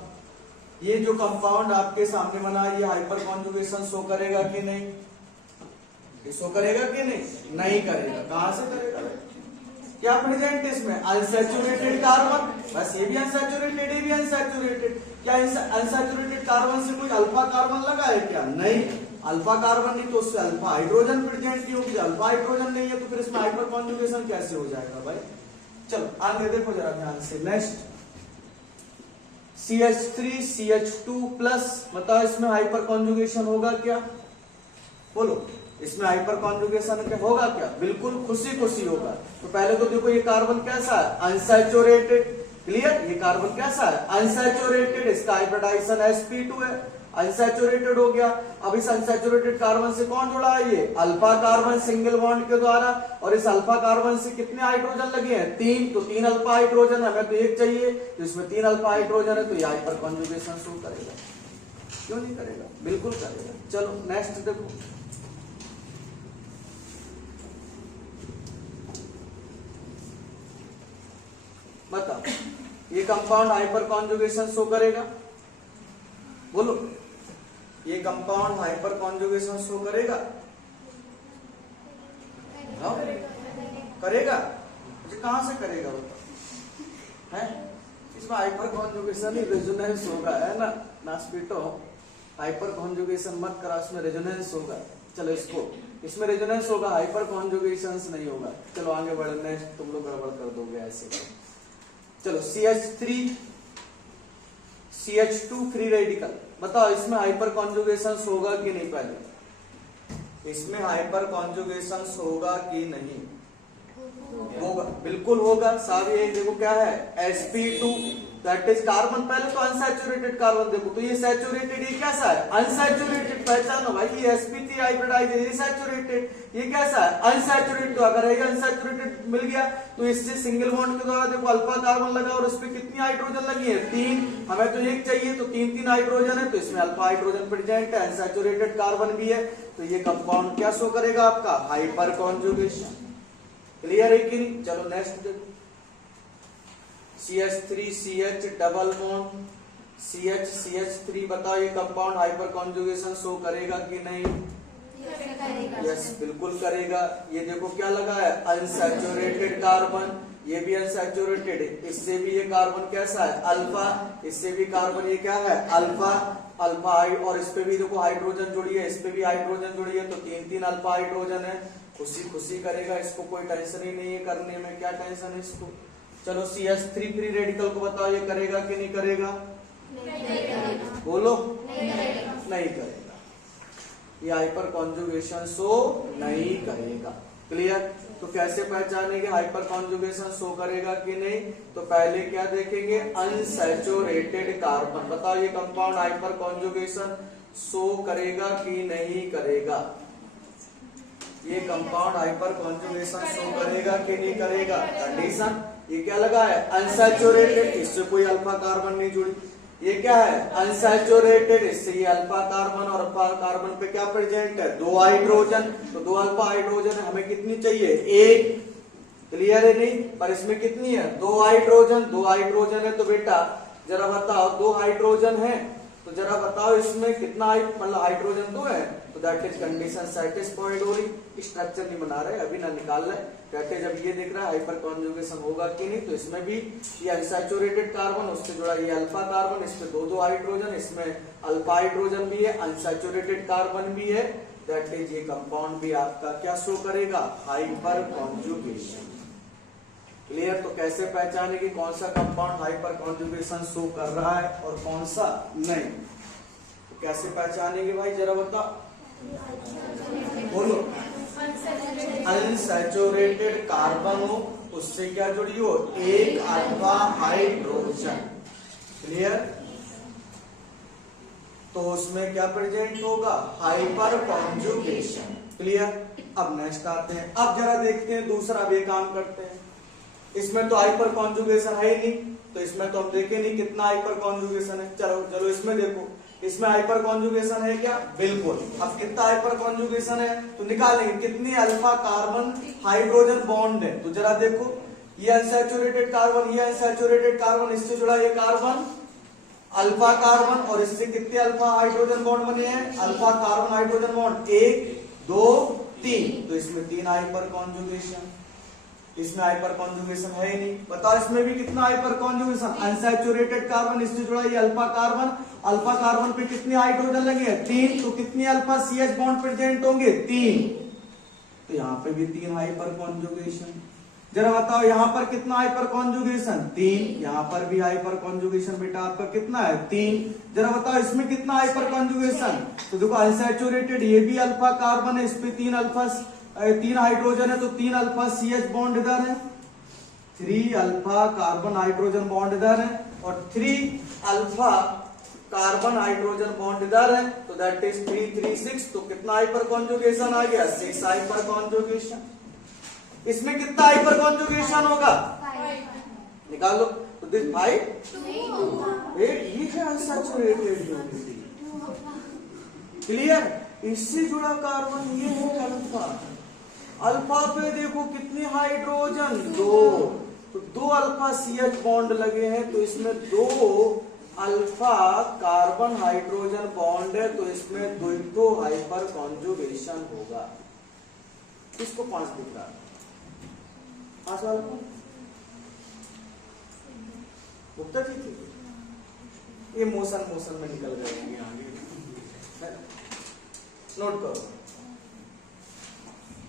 ये जो कंपाउंड आपके सामने बना, ये हाइपर कॉन्जुगेशन शो करेगा कि नहीं, ये शो करेगा कि नहीं, नहीं करेगा। कहां से करेगा, क्या प्रेजेंट है इसमें, अनसैचुरेटेड कार्बन, बस ये भी अनसैचुरेटेड, ये भी अनसैचुरेटेड। क्या इस अनसैचुरेटेड कार्बन से कोई अल्फा कार्बन लगा है क्या, नहीं, अल्फा कार्बन नहीं, तो उससे अल्फा हाइड्रोजन प्रेजेंट नहीं होगी। अल्फा हाइड्रोजन नहीं है तो फिर इसमें हाइपर कॉन्जुगेशन कैसे हो जाएगा भाई। चलो आगे देखो जरा ध्यान से, नेक्स्ट CH3CH2+, बताओ इसमें हाइपर कॉन्जुगेशन होगा क्या, बोलो इसमें हाइपर कॉन्जुगेशन होगा क्या, बिल्कुल खुशी होगा। तो पहले तो देखो ये कार्बन कैसा है, अनसैचुरेटेड। क्लियर। ये कार्बन कैसा है, अनसैचुरेटेड, इसका हाइब्रिडाइजेशन sp2 है, अनसैचुरेटेड हो गया। अब इस अनसैचुरेटेड कार्बन से कौन जुड़ा है, ये अल्फा कार्बन सिंगल बॉन्ड के द्वारा, और इस अल्फा कार्बन से कितने हाइड्रोजन लगे हैं, 3, तो 3 अल्फा हाइड्रोजन, हमें तो एक चाहिए, तो इसमें 3 अल्फा हाइड्रोजन है, तो ये हाइपर कॉन्जुगेशन शो करेगा। क्यों नहीं करेगा, बिल्कुल करेगा। चलो नेक्स्ट देखो, बताओ ये कंपाउंड हाइपर कॉन्जुगेशन शो करेगा, बोलो ये कंपाउंड हाइपर कॉन्जुगेशन शो करेगा, हाँ? करेगा। कहां से करेगा बताओ, है इसमें हाइपर कॉन्जुगेशन ही रेजोनेंस होगा, है ना, नास्पिटो हाइपर कॉन्जुगेशन मत करा, इसमें रेजोनेंस होगा। चलो इसमें रेजोनेंस होगा, हाइपर कॉन्जुगेशन नहीं होगा। चलो आगे बढ़ो, नेक्स्ट तुम लोग गड़बड़ कर दोगे ऐसे। चलो CH3 CH2 फ्री रेडिकल, बताओ इसमें हाइपर कॉन्जुगेशन होगा कि नहीं, पहले इसमें हाइपर कॉन्जुगेशन होगा कि नहीं, होगा, बिल्कुल होगा साहब। ये देखो क्या है, sp2 दैट इज कार्बन, पहले तो अनसैचुरेटेड कार्बन देखो, तो ये सैचुरेटेड, ये कैसा है, अनसैचुरेटेड, पहचानो भाई, ये sp3 हाइब्रिडाइज, ये सैचुरेटेड, ये कैसा है, अनसैचुरेटेड। तो अगर ये अनसैचुरेटेड मिल गया तो इससे सिंगल बॉन्ड के द्वारा देखो अल्फा कार्बन लगा, और उसपे कितनी हाइड्रोजन लगी है, 3, हमें तो एक चाहिए, तो 3 हाइड्रोजन है, तो इसमें अल्फा हाइड्रोजन प्रेजेंट है, अनसैचुरेटेड कार्बन भी है, तो ये कंपाउंड क्या शो करेगा आपका, हाइपर कॉन्जुगेशन। क्लियर है कि नहीं। चलो नेक्स्ट देखो, CH3CH डबल बॉन्ड CH3, बताओ ये कंपाउंड हाइपर कॉन्जुगेशन शो करेगा कि नहीं, यस बिल्कुल करेगा। ये देखो क्या लगा है, अनसैचुरेटेड कार्बन, ये भी अनसैचुरेटेड है, इससे भी ये कार्बन कैसा है, अल्फा, इससे भी कार्बन ये क्या है, अल्फा, और इस पे भी देखो हाइड्रोजन जुड़ी है, इस पे भी हाइड्रोजन जुड़ी है, तो 3 अल्फा हाइड्रोजन है, खुशी करेगा, इसको कोई टेंशन ही नहीं है करने में, क्या टेंशन है इसको। चलो CH3 फ्री रेडिकल को बताओ ये करेगा कि नहीं करेगा, बोलो नहीं करेगा, ये हाइपर कॉन्जुगेशन शो नहीं करेगा। क्लियर। तो कैसे पहचानेंगे हाइपर कॉन्जुगेशन शो करेगा कि नहीं, तो पहले क्या देखेंगे, अनसैचुरेटेड कार्बन, बताओ ये कंपाउंड हाइपर कॉन्जुगेशन शो करेगा कि नहीं करेगा, ये कंपाउंड हाइपर कॉन्जुगेशन शो करेगा कि नहीं करेगा, कंडीशन ये क्या लगा है अनसैचुरेटेड, इससे कोई अल्फा कार्बन नहीं जुड़ी। ये क्या है अनसैचुरेटेड, इससे ये अल्फा कार्बन और अल्फा कार्बन पे क्या प्रेजेंट है 2 हाइड्रोजन, तो 2 अल्फा हाइड्रोजन है, हमें कितनी चाहिए 1। क्लियर है नहीं, पर इसमें कितनी है 2 हाइड्रोजन, 2 हाइड्रोजन है तो बेटा जरा बताओ 2 हाइड्रोजन है तो जरा बताओ इसमें कितना मतलब हाइड्रोजन 2 है, तो दैट इज कंडीशन सेटिस्फाइड हो रही। स्ट्रक्चर नहीं बना रहे अभी ना निकाल रहे, दैट इज अब ये दिख रहा है हाइपर कॉन्जुगेशन होगा कि नहीं, तो इसमें भी ये अनसैचुरेटेड कार्बन उससे जुड़ा ये अल्फा कार्बन, इसमें 2 हाइड्रोजन, इसमें अल्फा हाइड्रोजन भी है, अनसैचुरेटेड कार्बन भी है, दैट इज ये कंपाउंड भी आपका क्या शो करेगा हाइपर कॉन्जुगेशन। क्लियर, तो कैसे पहचाने कि कौन सा कंपाउंड हाइपर कॉन्जुगेशन शो कर रहा है और कौन सा नहीं, तो कैसे पहचानेंगे भाई जरा बताओ, बोलो। अनसैचुरेटेड कार्बन हो उससे क्या जुड़ी हो 1 अल्फा हाइड्रोजन। क्लियर, तो उसमें क्या प्रेजेंट होगा हाइपर कॉन्जुगेशन। क्लियर, अब नेक्स्ट आते हैं, अब जरा देखते हैं दूसरा भी काम करते हैं। इसमें तो हाइपर कॉन्जुगेशन है ही नहीं, तो इसमें तो हम देखें नहीं कितना हाइपर कॉन्जुगेशन है। चलो चलो इसमें देखो, इसमें हाइपर कॉन्जुगेशन है क्या, बिल्कुल। अब कितना हाइपर कॉन्जुगेशन है तो निकालेंगे कितनी अल्फा कार्बन हाइड्रोजन बॉन्ड है, तो जरा देखो ये अनसैचुरेटेड कार्बन, ये अनसैचुरेटेड कार्बन, इससे जुड़ा ये कार्बन अल्फा कार्बन, और इससे कितने अल्फा हाइड्रोजन बॉन्ड बने हैं अल्फा कार्बन हाइड्रोजन बॉन्ड 1 2 3, तो इसमें 3 हाइपर कॉन्जुगेशन। इसमें हाइपर कॉन्जुगेशन है ही नहीं, बताओ इसमें भी कितना हाइपर कॉन्जुगेशन, अनसैचुरेटेड कार्बन इससे जुड़ा ये अल्फा कार्बन, अल्फा कार्बन पे कितने हाइड्रोजन लगे हैं 3, तो कितनी अल्फा CH बॉन्ड प्रेजेंट होंगे 3, तो यहाँ पे भी 3 हाइपर कॉन्जुगेशन। जरा बताओ यहाँ पर कितना हाइपर कॉन्जुगेशन 3, यहाँ पर भी हाइपर कॉन्जुगेशन बेटा आपका कितना है 3। जरा बताओ इसमें कितना हाइपर कॉन्जुगेशन, तो देखो अनसैचुरेटेड ये भी अल्फा कार्बन है, इस पे 3 अल्फा 3 हाइड्रोजन है, तो 3 अल्फा CH बॉन्ड इधर है, 3 अल्फा कार्बन हाइड्रोजन बॉन्ड इधर है, और 3 अल्फा कार्बन हाइड्रोजन बॉन्ड इधर है, तो दैट इज 3 3 6, तो कितना हाइपर कॉन्जुगेशन आ गया 6 हाइपर कॉन्जुगेशन। इसमें कितना हाइपर कॉन्जुगेशन होगा निकालो, तो दिस 5 ये है अनसैचुरेटेड ह्यूमिडिटी। क्लियर, इससे जुड़ा कार्बन ये है अल्फा, अल्फा पे देखो कितने हाइड्रोजन 2, तो 2 अल्फा CH बॉन्ड लगे हैं, तो इसमें 2 अल्फा कार्बन हाइड्रोजन बॉन्ड है, तो इसमें 2 हाइपर कॉन्जुगेशन होगा। इसको 5 दिख रहा है, 5 वाला उत्तर ठीक है, ये मोशन में निकल गए आगे, नोट करो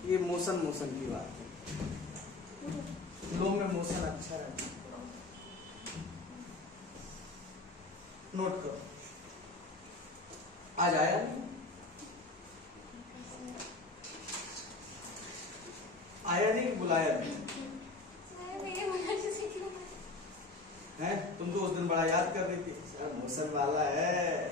ये मोशन की बात है, फ्लो में मोशन अच्छा है, नोट करो। आज आया नहीं बुलाया नहीं है, तुम तो उस दिन बड़ा याद कर रही थी सर मोशन वाला है।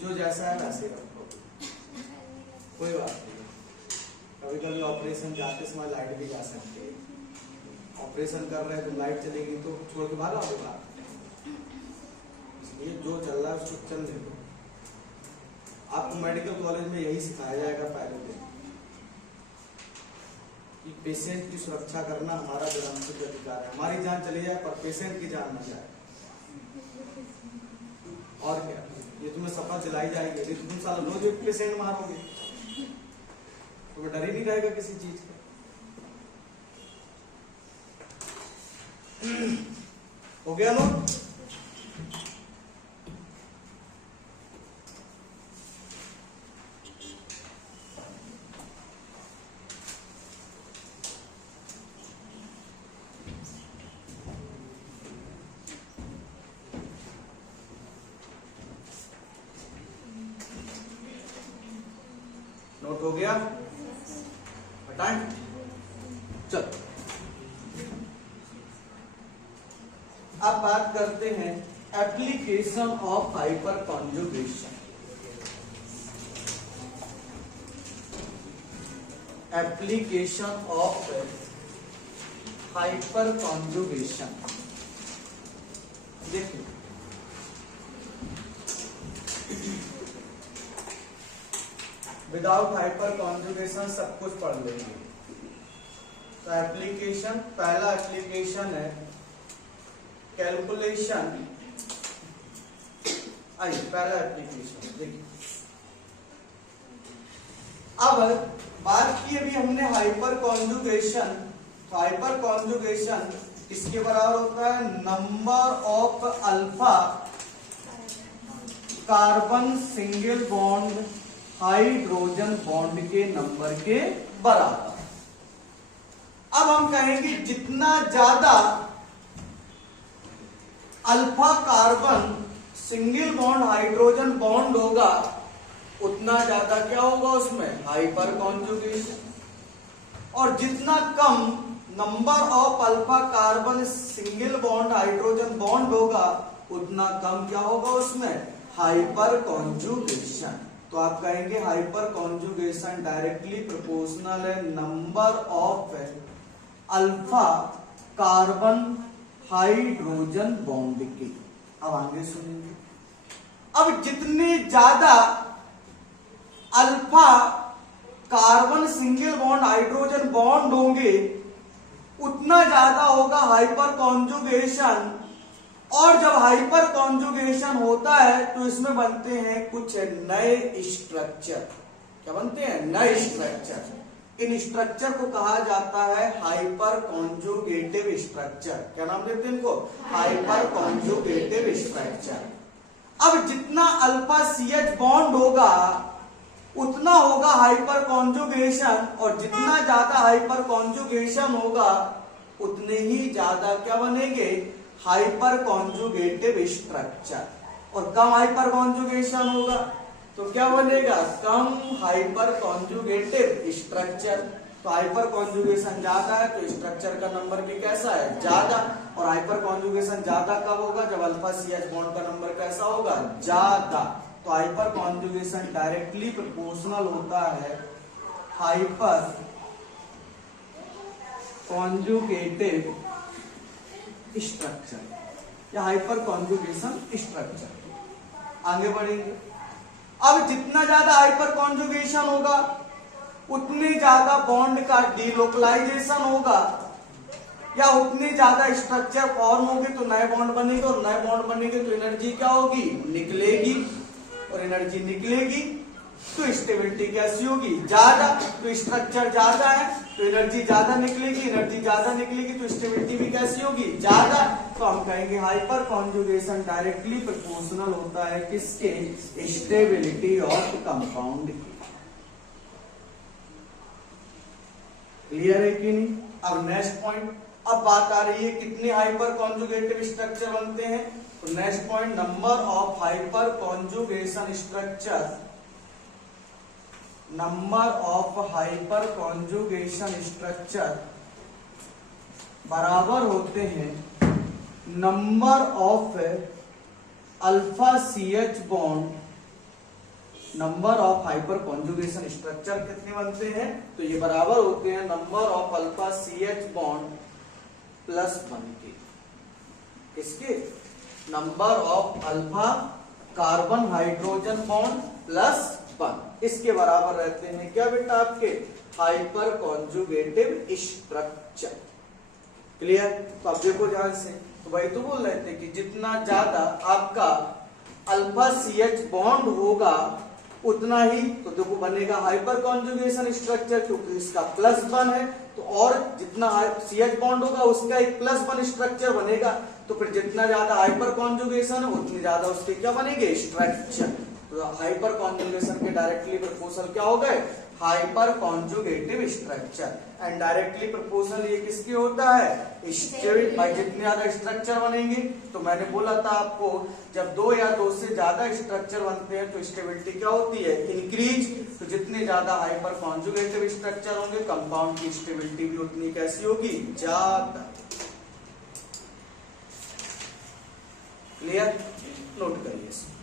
जो जैसा है वैसे रखो, कोई बात नहीं। कभी कभी ऑपरेशन जाते समय लाइट भी जा सकती है, ऑपरेशन कर रहे हैं तो लाइट चलेगी तो छोड़ के भागा होगा, इसलिए जो चल रहा है उसको चलने दो। आपको मेडिकल कॉलेज में यही सिखाया जाएगा पहले दिन कि पेशेंट की सुरक्षा करना हमारा जन्मसिद्ध अधिकार है, हमारी जान चली जाए पर पेशेंट की जान न जाए। और क्या, ये तुम्हें शपथ दिलाई जाएगी, यदि तुम साल रोज एक पेशेंट मारोगे तो डर ही नहीं रहेगा किसी चीज का। हो गया लोग, नोट हो गया, हटाएं चल। अब बात करते हैं application of hyper conjugation. Application of hyper conjugation. देखिए विदाउट हाइपर कॉन्जुगेशन सब कुछ पढ़ लेंगे। तो एप्लीकेशन, पहला एप्लीकेशन है कैलकुलेशन। आइए पहला एप्लीकेशन देखिए। अब बात की अभी हमने हाइपर कॉन्जुगेशन। तो हाइपर कॉन्जुगेशन किसके बराबर होता है? Number of alpha carbon single bond hydrogen bond के नंबर के बराबर। अब हम कहेंगे जितना ज्यादा alpha carbon single bond hydrogen bond होगा उतना ज्यादा क्या होगा उसमें? Hyperconjugation. और जितना कम number of alpha carbon single bond hydrogen bond होगा उतना कम क्या होगा उसमें? Hyperconjugation. तो आप कहेंगे हाइपर कॉन्जुगेशन डायरेक्टली प्रोपोर्शनल है number of alpha carbon hydrogen bond के। अब आगे सुनेंगे। अब जितने ज्यादा alpha carbon single bond hydrogen bond होंगे उतना ज्यादा होगा हाइपर कॉन्जुगेशन। और जब हाइपर कॉन्जुगेशन होता है तो इसमें बनते हैं कुछ नए स्ट्रक्चर। क्या बनते हैं? नए स्ट्रक्चर। इन स्ट्रक्चर को कहा जाता है हाइपर कॉन्जुगेटिव स्ट्रक्चर। क्या नाम देते हैं इनको? Hyper conjugative structure. अब जितना अल्फा CH बॉन्ड होगा उतना होगा हाइपर कॉन्जुगेशन। और जितना ज्यादा हाइपर कॉन्जुगेशन होगा उतने ही ज्यादा क्या बनेंगे? Hyper conjugative structure. और कम हाइपर कॉन्जुगेशन होगा तो क्या बनेगा? कम हाइपर कॉन्जुगेटिव स्ट्रक्चर। तो हाइपर कॉन्जुगेशन ज्यादा है तो स्ट्रक्चर का नंबर भी कैसा है? ज्यादा। और हाइपर कॉन्जुगेशन ज्यादा कब होगा? जब अल्फा CH बॉन्ड का नंबर कैसा होगा? ज्यादा। तो हाइपर कॉन्जुगेशन डायरेक्टली प्रोपोर्शनल होता है हाइपर कॉन्जुगेटिव स्ट्रक्चर या हाइपर कॉन्जुगेशन स्ट्रक्चर। आगे बढ़ेंगे। अब जितना ज्यादा हाइपर कॉन्जुगेशन होगा उतने ज्यादा बॉन्ड का डीलोकलाइजेशन होगा या उतनी ज्यादा स्ट्रक्चर फॉर्म होगी तो नए बॉन्ड बनेंगे। और नए बॉन्ड बनेंगे तो एनर्जी क्या होगी? निकलेगी। और एनर्जी निकलेगी तो स्टेबिलिटी कैसी होगी? ज्यादा। तो स्ट्रक्चर ज्यादा है तो एनर्जी ज्यादा निकलेगी। एनर्जी ज्यादा निकलेगी तो स्टेबिलिटी भी कैसी होगी? ज्यादा। तो हम कहेंगे हाइपर कॉन्जुगेशन डायरेक्टली प्रोपोर्शनल होता है किसके? स्टेबिलिटी ऑफ कंपाउंड की। क्लियर है कि नहीं? अब नेक्स्ट पॉइंट। अब बात आ रही है कितने हाइपर कॉन्जुगेटिव स्ट्रक्चर बनते हैं। तो next point number of hyper conjugation structure. Number of hyper conjugation structure बराबर होते हैं number of alpha CH bond. Number of hyper conjugation structure कितने बनते हैं? तो ये बराबर होते हैं number of alpha CH bond +1 के। किसके? Number of alpha carbon hydrogen bond +1 इसके बराबर रहते हैं क्या बेटा? आपके हाइपर कॉन्जुगेटिव स्ट्रक्चर। क्लियर? तो अब देखो ध्यान से। तो भाई तो बोल रहे थे कि जितना ज्यादा आपका अल्फा CH बॉन्ड होगा उतना ही तो देखो बनेगा हाइपर कॉन्जुगेशन स्ट्रक्चर क्योंकि इसका +1 है। तो और जितना CH बॉन्ड होगा उसका एक +1 स्ट्रक्चर बनेगा। तो फिर जितना ज्यादा हाइपर कॉन्जुगेशन है उतनी ज्यादा उसके क्या बनेंगे? स्ट्रक्चर। तो हाइपर कॉन्जुगेशन के डायरेक्टली प्रोपोर्शनल क्या हो गए? Hyper conjugative structure. And directly proportional ये किसके होता है? स्टेबिलिटी। भाई जितने ज्यादा स्ट्रक्चर बनेंगे तो मैंने बोला था आपको जब 2 या 2 से ज्यादा स्ट्रक्चर बनते हैं तो स्टेबिलिटी क्या होती है? इंक्रीज। तो जितने ज्यादा हाइपर कॉन्जुगेटिव स्ट्रक्चर होंगे कंपाउंड की स्टेबिलिटी भी उतनी कैसी होगी? ज्यादा। क्लियर, नोट करिए इसे।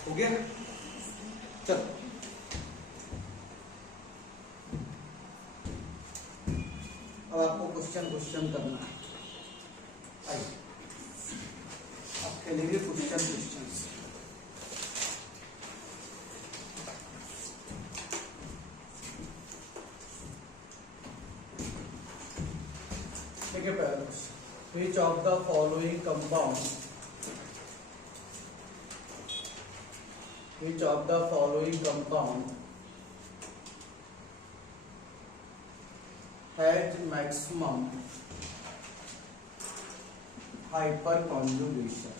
हो गया, चलो अब आपको क्वेश्चन करना है। आइए आप खेलेंगे क्वेश्चन। देखिए पहला question, which of the following compound Which of the following compound has maximum hyperconjugation?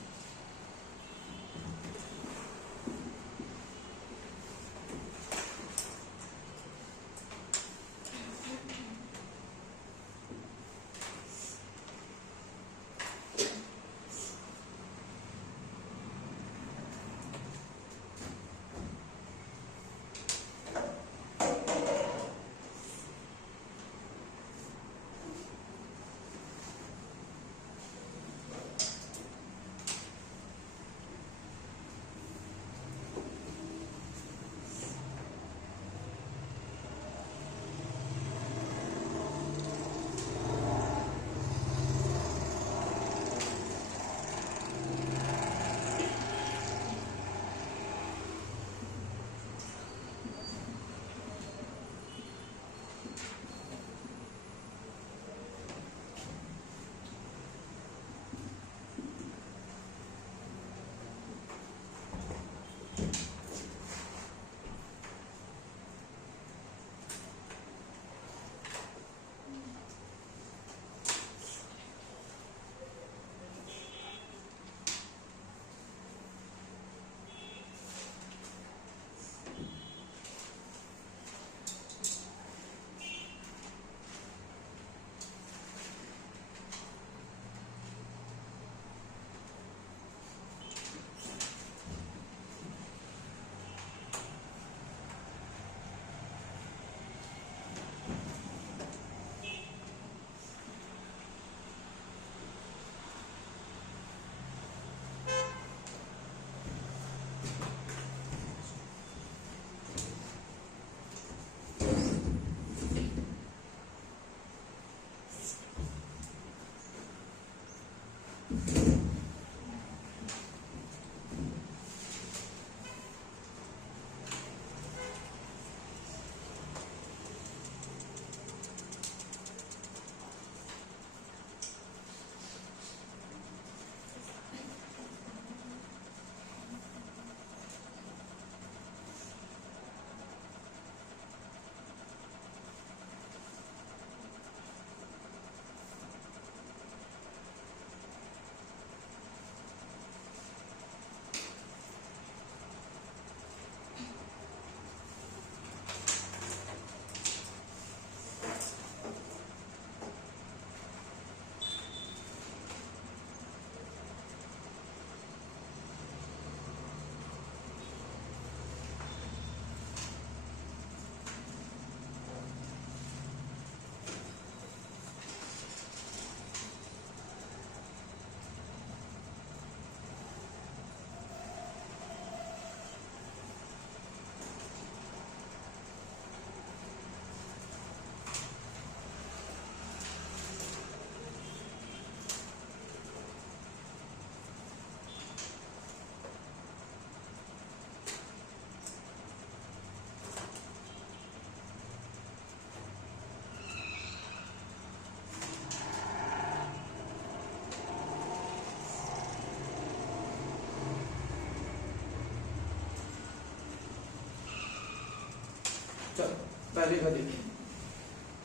पहले का देखिए,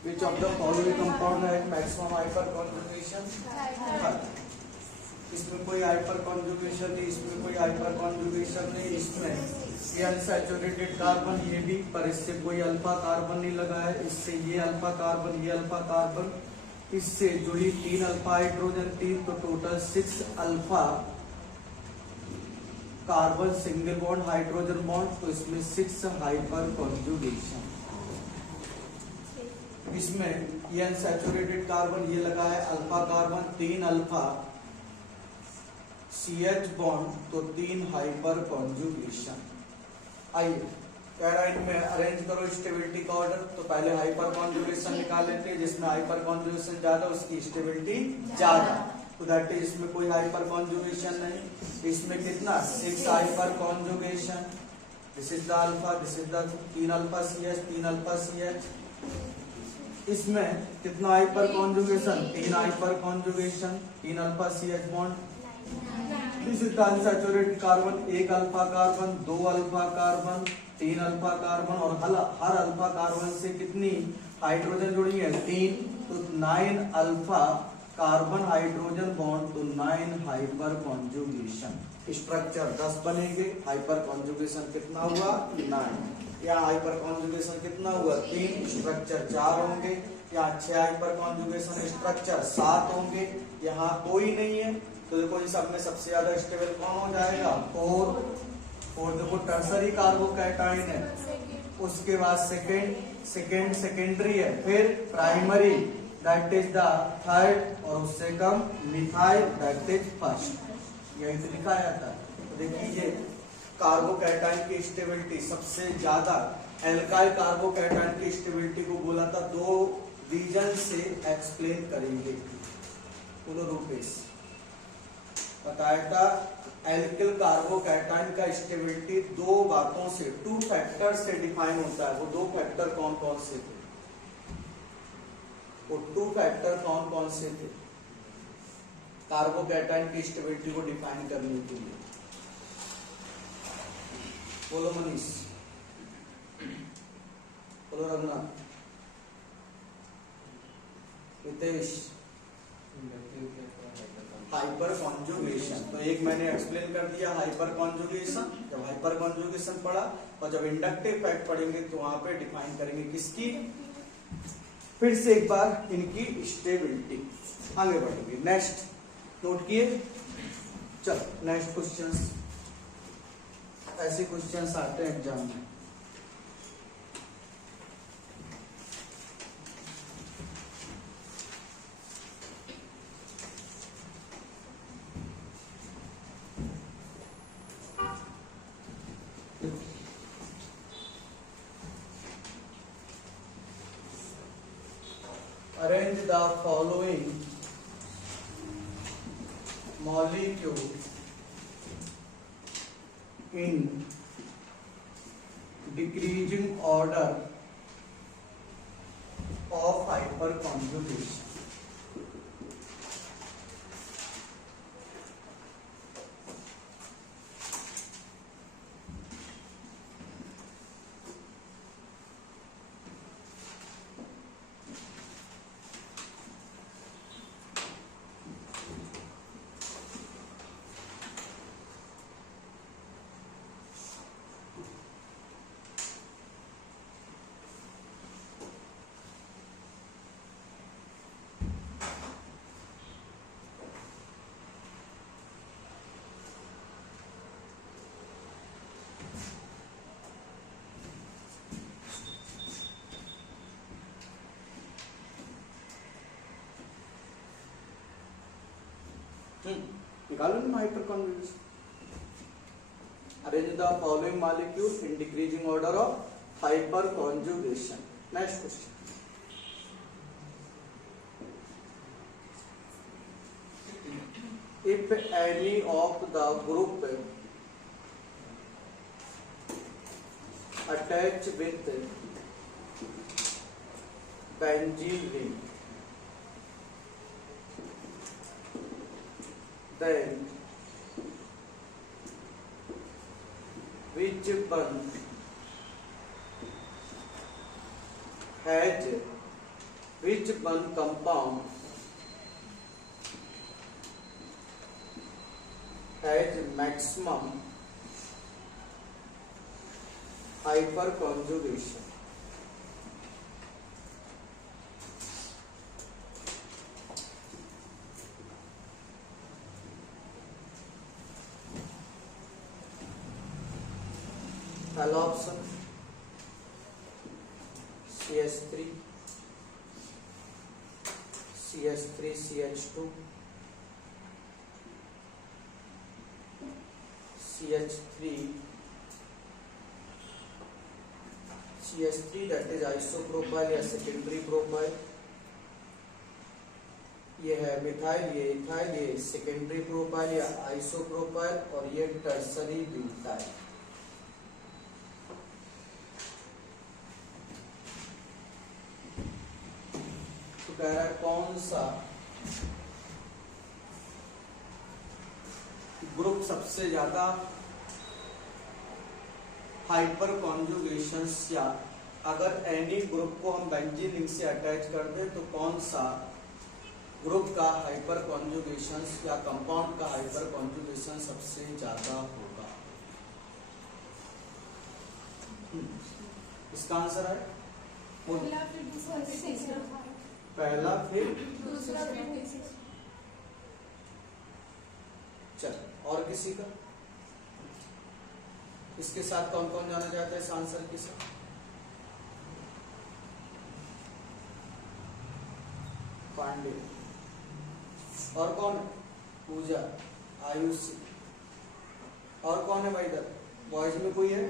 which of the following compound है मैक्सिमम हाइपर कॉन्जुगेशन? इसमें कोई हाइपर कॉन्जुगेशन नहीं, इसमें कोई हाइपर कॉन्जुगेशन नहीं, इसमें ये अनसैचुरेटेड कार्बन ये भी, पर इससे कोई अल्फा कार्बन नहीं लगा है, इससे ये अल्फा कार्बन, ये अल्फा कार्बन, इससे जुड़ी 3 अल्फा हाइड्रोजन 3, तो total 6 alpha carbon single bond hydrogen bond, तो इसमें 6 हाइपर कॉन्जुगेशन। इसमें ये अनसैचुरेटेड कार्बन ये लगा है alpha carbon 3 alpha CH bond, तो 3 हाइपर कॉन्जुगेशन। आइए कह रहा है इनमें अरेंज करो स्टेबिलिटी का ऑर्डर, तो पहले हाइपर कॉन्जुगेशन निकाल लेते हैं, जिसमें हाइपर कॉन्जुगेशन ज्यादा उसकी स्टेबिलिटी ज्यादा, तो दैट इज इसमें कोई हाइपर कॉन्जुगेशन नहीं। इसमें कितना 6 hyper conjugation, this is the alpha, this is the 3 alpha CH 3 alpha CH। इसमें कितना hyper conjugation 3 hyper conjugation 3 alpha CH bond. This is the unsaturated carbon, 1 alpha carbon 2 alpha carbon 3 alpha carbon, और हर alpha carbon से कितनी hydrogen जुड़ी है 3, तो 9 alpha carbon hydrogen bond, तो 9 hyper conjugation. Structure 10 बनेंगे, हाइपर कॉन्जुगेशन कितना हुआ 9। यहाँ हाइपर कॉन्जुगेशन कितना हुआ 3, स्ट्रक्चर 4 होंगे। यहाँ 6 हाइपर कॉन्जुगेशन, स्ट्रक्चर 7 होंगे। यहाँ कोई नहीं है, तो देखो इन सब में सबसे ज्यादा स्टेबल कौन हो जाएगा 4। और देखो टर्सरी कार्बोकैटायन है, उसके बाद सेकेंडरी है, फिर primary that is the third, और उससे कम मिथाइल दैट इज फर्स्ट। यही तो लिखा जाता है। तो देखिए ये कार्बोकैटायन की स्टेबिलिटी सबसे ज्यादा, एल्काइल कार्बोकैटायन की स्टेबिलिटी को बोला था 2 रीजन से एक्सप्लेन करेंगे। पूर्ण रूपेश बताया था एल्किल कार्बोकैटायन का स्टेबिलिटी 2 बातों से, 2 फैक्टर से डिफाइन होता है। वो 2 फैक्टर कौन कौन से थे? वो 2 फैक्टर कौन कौन से थे कार्बोकैटायन की स्टेबिलिटी को डिफाइन करने के लिए? बोलो मनीष, बोलो रघुनाथ, हितेश। हाइपर कॉन्जुगेशन, तो एक मैंने एक्सप्लेन कर दिया हाइपर कॉन्जुगेशन, जब हाइपर कॉन्जुगेशन पढ़ा, और जब इंडक्टिव फैक्ट पढ़ेंगे तो वहां पे डिफाइन करेंगे किसकी। फिर से एक बार इनकी स्टेबिलिटी, आगे बढ़ेंगे। नेक्स्ट नोट किए, चलो नेक्स्ट क्वेश्चंस। ऐसे क्वेश्चंस आते हैं एग्जाम में। Arrange the following molecule in decreasing order of hyperconjugation. निकालो ना hyperconjugation. Arrange the following molecules in decreasing order of hyperconjugation. Next question. If any of the group attach with benzene ring, then which one has which one compound has maximum hyperconjugation? पहला option CH3 CH3 CH2 CH3 CH3 that is isopropyl या secondary propyl, ये है methyl, ये ethyl, ये secondary propyl या isopropyl, और ये tertiary butyl. कह रहा है कौन सा ग्रुप सबसे ज्यादा हाइपर कॉन्जुगेशन, या अगर एनी ग्रुप को हम बेंजीन रिंग से अटैच कर दें तो कौन सा ग्रुप का हाइपर कॉन्जुगेशन या कंपाउंड का हाइपर कॉन्जुगेशन सबसे ज्यादा होगा। इसका आंसर है पहला फिर दूसरा फिर तीसरा। पहला फिर दूसरा फिर तीसरा। चल, और किसी का इसके साथ कौन कौन जाना चाहता है इस आंसर के साथ? पांडे, और कौन? पूजा, आयुषी, और कौन है भाई इधर बॉयज में कोई है?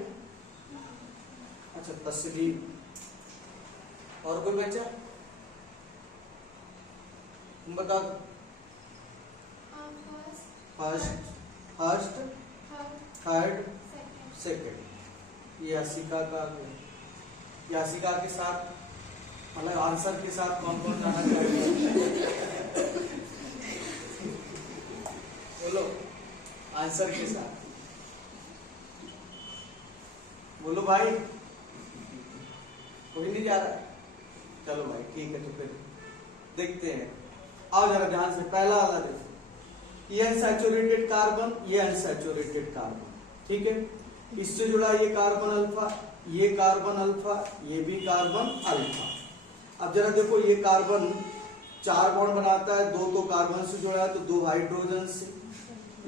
अच्छा, तस्लीम, और कोई बच्चा? तुम बता दो। First, third, second. यासिका का, यासिका के साथ मतलब आंसर के साथ कौन कौन जाना चाहिए? बोलो आंसर के साथ, बोलो भाई। कोई नहीं जा रहा है? चलो भाई ठीक है, तो फिर देखते हैं। आओ जरा ध्यान से, पहला वाला देखो, ये अनसैचुरेटेड कार्बन, ये अनसैचुरेटेड कार्बन, ठीक है। इससे जुड़ा ये कार्बन अल्फा, ये कार्बन अल्फा, ये भी कार्बन अल्फा। अब जरा देखो, ये कार्बन 4 बॉन्ड बनाता है, 2 तो कार्बन से जुड़ा है तो 2 हाइड्रोजन से।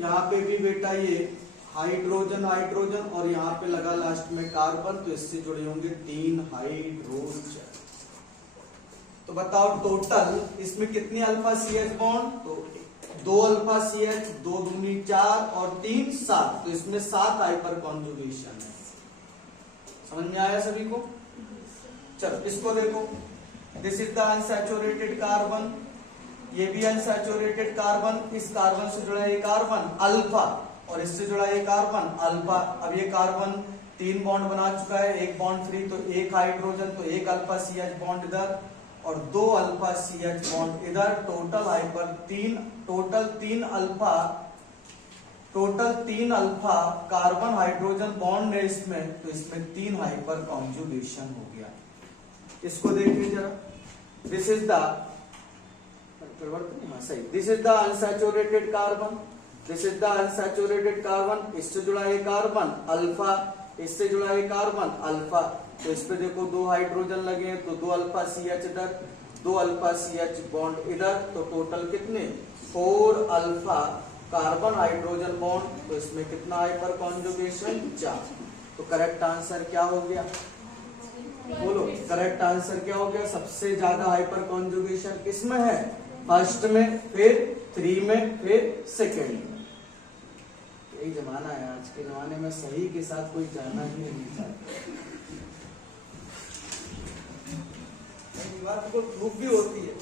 यहाँ पे भी बेटा ये हाइड्रोजन हाइड्रोजन, और यहाँ पे लगा लास्ट में कार्बन, तो इससे जुड़े होंगे 3 हाइड्रोजन। तो बताओ टोटल इसमें कितनी अल्फा CH बॉन्ड? तो 2 अल्फा CH, 2 दूनी 4 और 3 7, तो इसमें 7 हाइपर कॉन्जुगेशन है। समझ में आया सभी को? चलो इसको देखो, this is the unsaturated carbon, ये भी अनसैचुरेटेड कार्बन, इस कार्बन से जुड़ा ये कार्बन अल्फा और इससे जुड़ा ये कार्बन अल्फा। अब ये कार्बन 3 बॉन्ड बना चुका है, 1 बॉन्ड फ्री, तो 1 हाइड्रोजन, तो 1 अल्फा CH बॉन्ड इधर और 2 अल्फा CH बॉन्ड इधर। Total hyper 3, total 3 alpha carbon hydrogen bond है इसमें, तो इसमें 3 हाइपर कॉन्जुगेशन हो गया। इसको देखिए जरा, दिस इज द सही, this is the unsaturated carbon, this is the unsaturated carbon, इससे जुड़ा ये कार्बन अल्फा, इससे जुड़ा ये कार्बन अल्फा, तो इस पे देखो 2 हाइड्रोजन लगे हैं, तो 2 अल्फा CH इधर, 2 अल्फा CH बॉन्ड इधर, तो टोटल कितने? 4 अल्फा कार्बन हाइड्रोजन बॉन्ड, तो इसमें कितना हाइपर कॉन्जुगेशन? 4। तो करेक्ट आंसर क्या हो गया? बोलो करेक्ट आंसर क्या हो गया? सबसे ज्यादा हाइपर कॉन्जुगेशन किसमें है? फर्स्ट में, फिर 3 में, फिर सेकेंड में। यही जमाना है, आज के जमाने में सही के साथ कोई जाना ही नहीं चाहता। बात को प्रूफ भी होती है,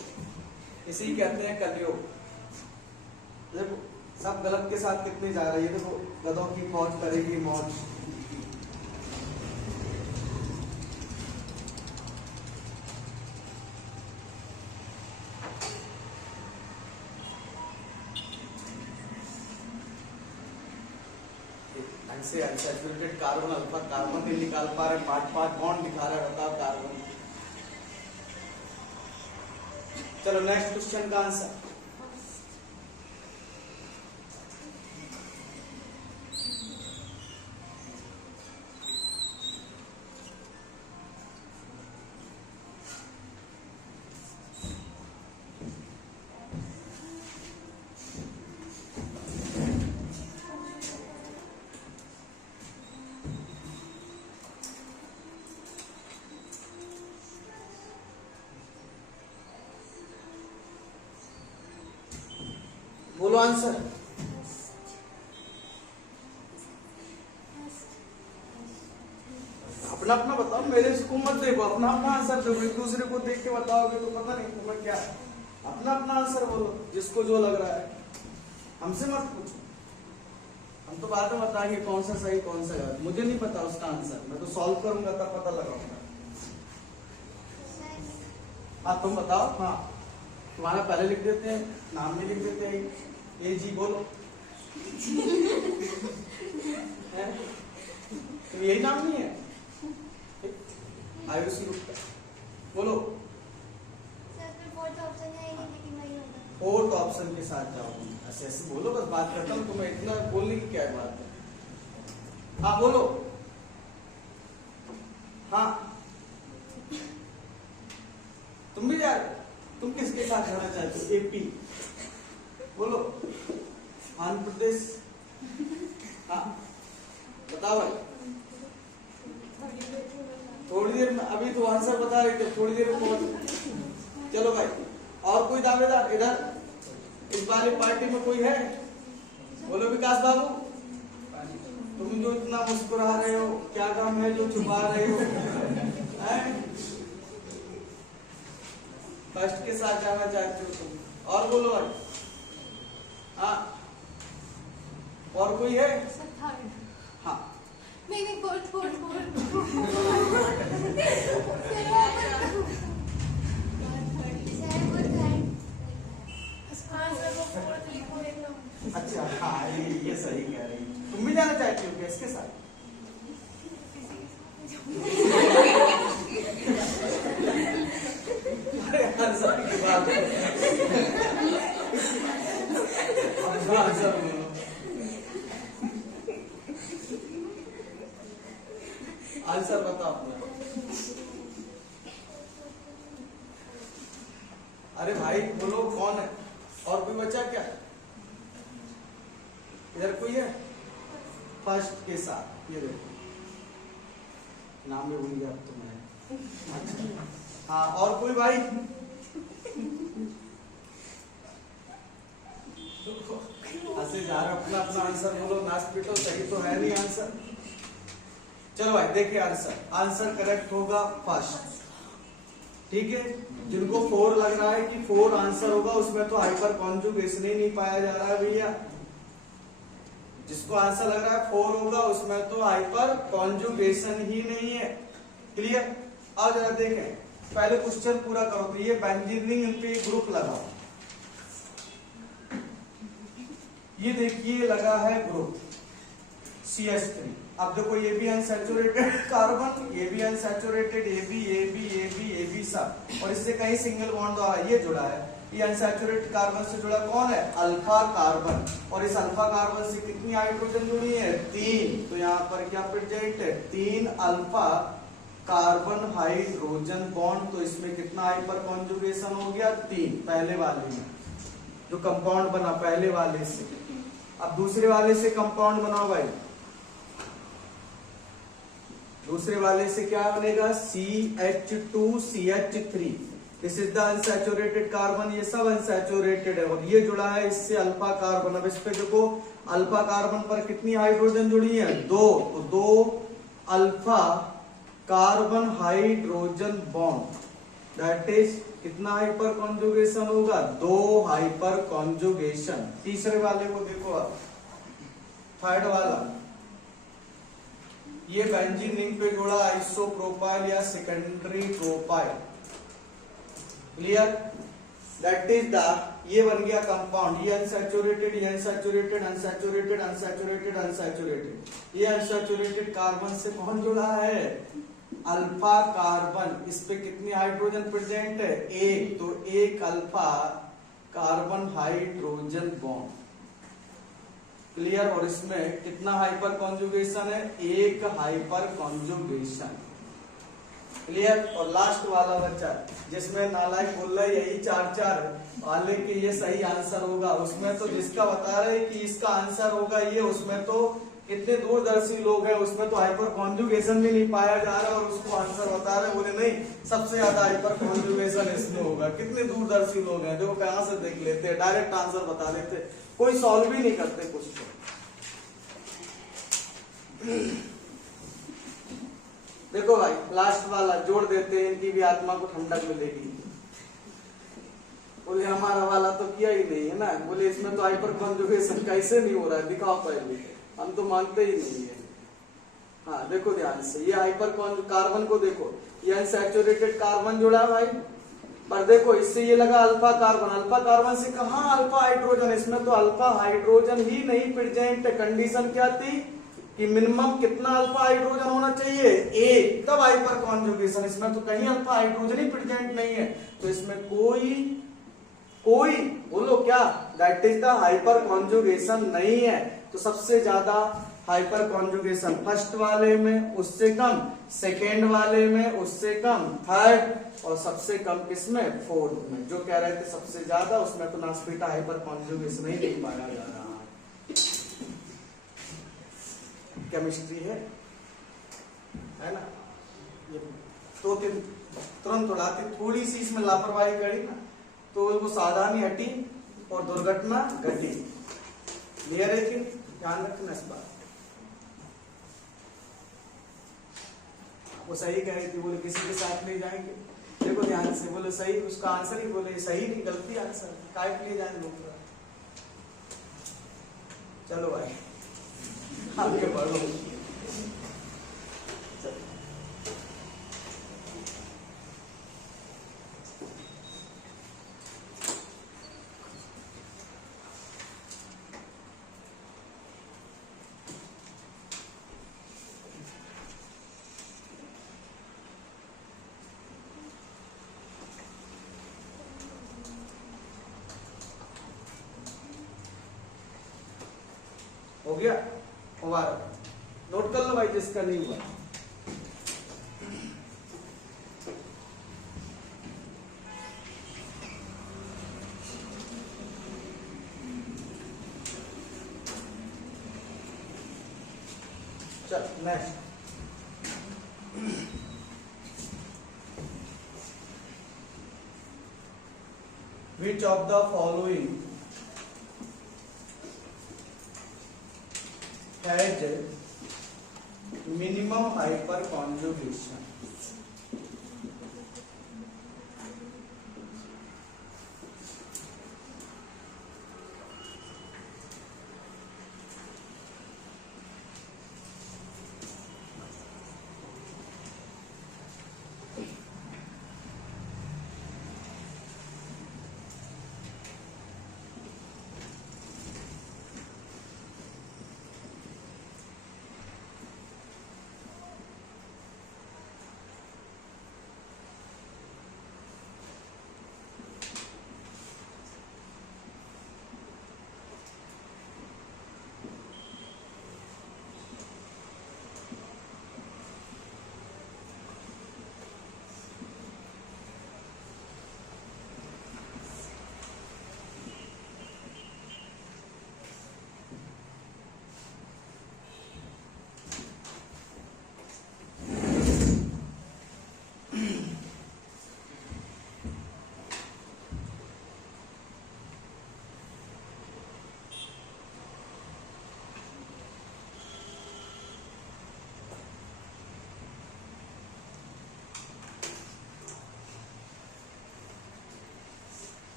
इसी कहते हैं कलयुग। देखो सब गलत के साथ कितने जा रही है, देखो गधों की फौज करेगी मौज। से अनसैचुरेटेड कार्बन अल्फा कार्बन नहीं निकाल पा रहे, 5 बॉन्ड दिखा रहा है, बताओ कार्बन चलो नेक्स्ट क्वेश्चन का आंसर। बोलो आंसर। अपना अपना बताओ, मेरे इसको मत देखो, अपना अपना आंसर दो। एक दूसरे को देख के बताओगे तो पता नहीं तुम्हें क्या है। अपना अपना आंसर बोलो जिसको जो लग रहा है, हमसे मत पूछो। हम तो बाद में बताएंगे कौन सा सही कौन सा गलत। मुझे नहीं पता उसका आंसर, मैं तो सॉल्व करूंगा तब पता लगाऊंगा। हाँ तुम बताओ। हाँ तुम्हारा पहले लिख देते हैं, नाम भी लिख देते हैं। ए जी बोलो। तो यही नाम नहीं है? आयुषी गुप्ता बोलो। फोर्थ ऑप्शन के साथ जाओ। ऐसे ऐसे बोलो, बस बात करता हूँ, तुम्हें इतना बोलने की क्या है बात है। हाँ बोलो। हाँ तुम भी जा रहे, तुम किसके साथ जाना चाहते हो? एपी बोलो। आंध्र प्रदेश। हाँ बताओ भाई। थोड़ी देर में, अभी तो आंसर बता रहे थे, थोड़ी देर में। चलो भाई, और कोई दावेदार इधर इस वाली पार्टी में कोई है? बोलो विकास बाबू। तुम जो इतना मुस्कुरा रहे हो, क्या काम है जो छुपा रहे हो? फर्स्ट के साथ जाना चाहते हो तुम? और बोलो भाई। हाँ और कोई है? हाँ नहीं फोर्थ अच्छा। हाँ ये सही कह रही। तुम भी जाना चाहती हो क्या इसके साथ? अरे आंसर की बात है। आंसर बोलो। आंसर बताओ। अरे भाई बोलो कौन है? और कोई बचा क्या? इधर कोई है? फर्स्ट के साथ ये देखो, नाम भी भूल गया अब तो मैं। अच्छा हाँ और कोई भाई? ऐसे जा रहा, अपना अपना आंसर बोलो। नाच पीटो, सही तो है नहीं आंसर। चलो भाई देखिए आंसर करेक्ट होगा फर्स्ट। ठीक है, जिनको 4 लग रहा है कि 4 आंसर होगा, उसमें तो हाइपर कॉन्जुगेशन ही नहीं पाया जा रहा है भैया। जिसको आंसर लग रहा है 4 होगा, उसमें तो हाइपर कॉन्जुगेशन ही नहीं है। क्लियर? अब जरा देखें, पहले क्वेश्चन पूरा करो। तो ये बेंजीन पे ग्रुप लगाओ। ये देखिए लगा है ग्रुप CH3। अब देखो ये भी अनसैचुरेटेड कार्बन, ये भी अनसैचुरेटेड, ये भी सब, और इससे कई सिंगल बॉन्ड द्वारा ये जुड़ा है। ये अनसैचुरेटेड कार्बन से जुड़ा कौन है? Alpha carbon. और इस अल्फा कार्बन से कितनी हाइड्रोजन जुड़ी है? 3। तो यहाँ पर क्या प्रेजेंट है? 3 अल्फा कार्बन हाइड्रोजन बॉन्ड। तो इसमें कितना हाइपर कॉन्जुगेशन हो गया? 3 पहले वाले में जो कंपाउंड बना पहले वाले से। अब दूसरे वाले से कंपाउंड बनाओ भाई। दूसरे वाले से क्या बनेगा? CH2CH3। This is the unsaturated carbon. ये सब अनसैचुरेटेड है और ये जुड़ा है इससे अल्फा कार्बन। अब इस पे देखो, अल्फा कार्बन पर कितनी हाइड्रोजन जुड़ी है? 2। तो 2 alpha carbon hydrogen bond, that is कितना हाइपर कॉन्जुगेशन होगा? 2 हाइपर कॉन्जुगेशन। तीसरे वाले को देखो, थर्ड वाला, ये बेंजीन रिंग पे जुड़ा आइसोप्रोपाइल या secondary propyl. Clear? That is the, ये बन गया कंपाउंड। ये अनसैचुरेटेड, ये अनसैचुरेटेड, अनसैचुरेटेड, अनसैचुरेटेड, अनसैचुरेटेड। ये अनसैचुरेटेड कार्बन से कौन जुड़ा है? अल्फा कार्बन, इस पे कितनी हाइड्रोजन प्रेजेंट है? एक, तो एक alpha carbon hydrogen bond. Clear? और इसमें कितना हाइपर कॉन्जुगेशन है? एक हाइपर कॉन्जुगेशन। क्लियर? और लास्ट वाला बच्चा जिसमें नालायक बोल रहा है यही चार चार वाले के ये सही आंसर होगा, उसमें तो जिसका बता रहे कि इसका आंसर होगा ये, उसमें तो कितने दूरदर्शी लोग हैं, उसमें तो हाइपर कॉन्जुगेशन भी नहीं पाया जा रहा और उसको आंसर बता रहे, बोले नहीं सबसे ज्यादा हाइपर कॉन्जुगेशन इसमें होगा। कितने दूरदर्शी लोग हैं, देखो कहां से देख लेते हैं, डायरेक्ट आंसर बता देते, कोई सॉल्व भी नहीं करते कुछ तो। देखो भाई लास्ट वाला जोड़ देते हैं, इनकी भी आत्मा को ठंडक मिलेगी। बोले हमारा वाला तो किया ही नहीं है ना, बोले इसमें तो हाइपर कॉन्जुगेशन कैसे नहीं हो रहा है, दिखाओ पहले, हम तो मानते ही नहीं है। हाँ देखो ध्यान से, ये हाइपर कार्बन को देखो, ये अनसैचुरेटेड कार्बन जुड़ा है भाई, पर देखो इससे ये लगा अल्फा कार्बन, अल्फा कार्बन से कहा अल्फा हाइड्रोजन, इसमें तो अल्फा हाइड्रोजन ही नहीं प्रेजेंट। कंडीशन क्या थी कि मिनिमम कितना अल्फा हाइड्रोजन होना चाहिए? एक, तब हाइपर कॉन्जुगेशन। इसमें तो कहीं अल्फा हाइड्रोजन ही प्रेजेंट नहीं है, तो इसमें कोई बोलो क्या, that is the hyper conjugation नहीं है। तो सबसे ज्यादा हाइपर कॉन्जुगेशन फर्स्ट वाले में, उससे कम सेकेंड वाले में, उससे कम थर्ड, और सबसे कम किसमें? फोर्थ में। जो कह रहे थे सबसे ज्यादा, उसमें तो नास्पिटा हाइपर कॉन्जुगेशन ही नहीं पाया जा रहा। केमिस्ट्री है ना, ये तो तुरंत उड़ाती, थोड़ी सी इसमें लापरवाही करी ना तो वो सावधानी हटी और दुर्घटना घटी। क्लियर है कि? ध्यान रखना इस बात। वो सही कह रही थी, बोले किसी के साथ नहीं जाएंगे, देखो ध्यान से, बोले सही, उसका आंसर ही बोले सही नहीं गलती आंसर, काय के लिए जाए लोग। चलो भाई आगे बढ़ो। हो गया? हमारा नोट कर लो भाई जिसका नहीं हुआ। चल next, which of the following has minimum hyperconjugation?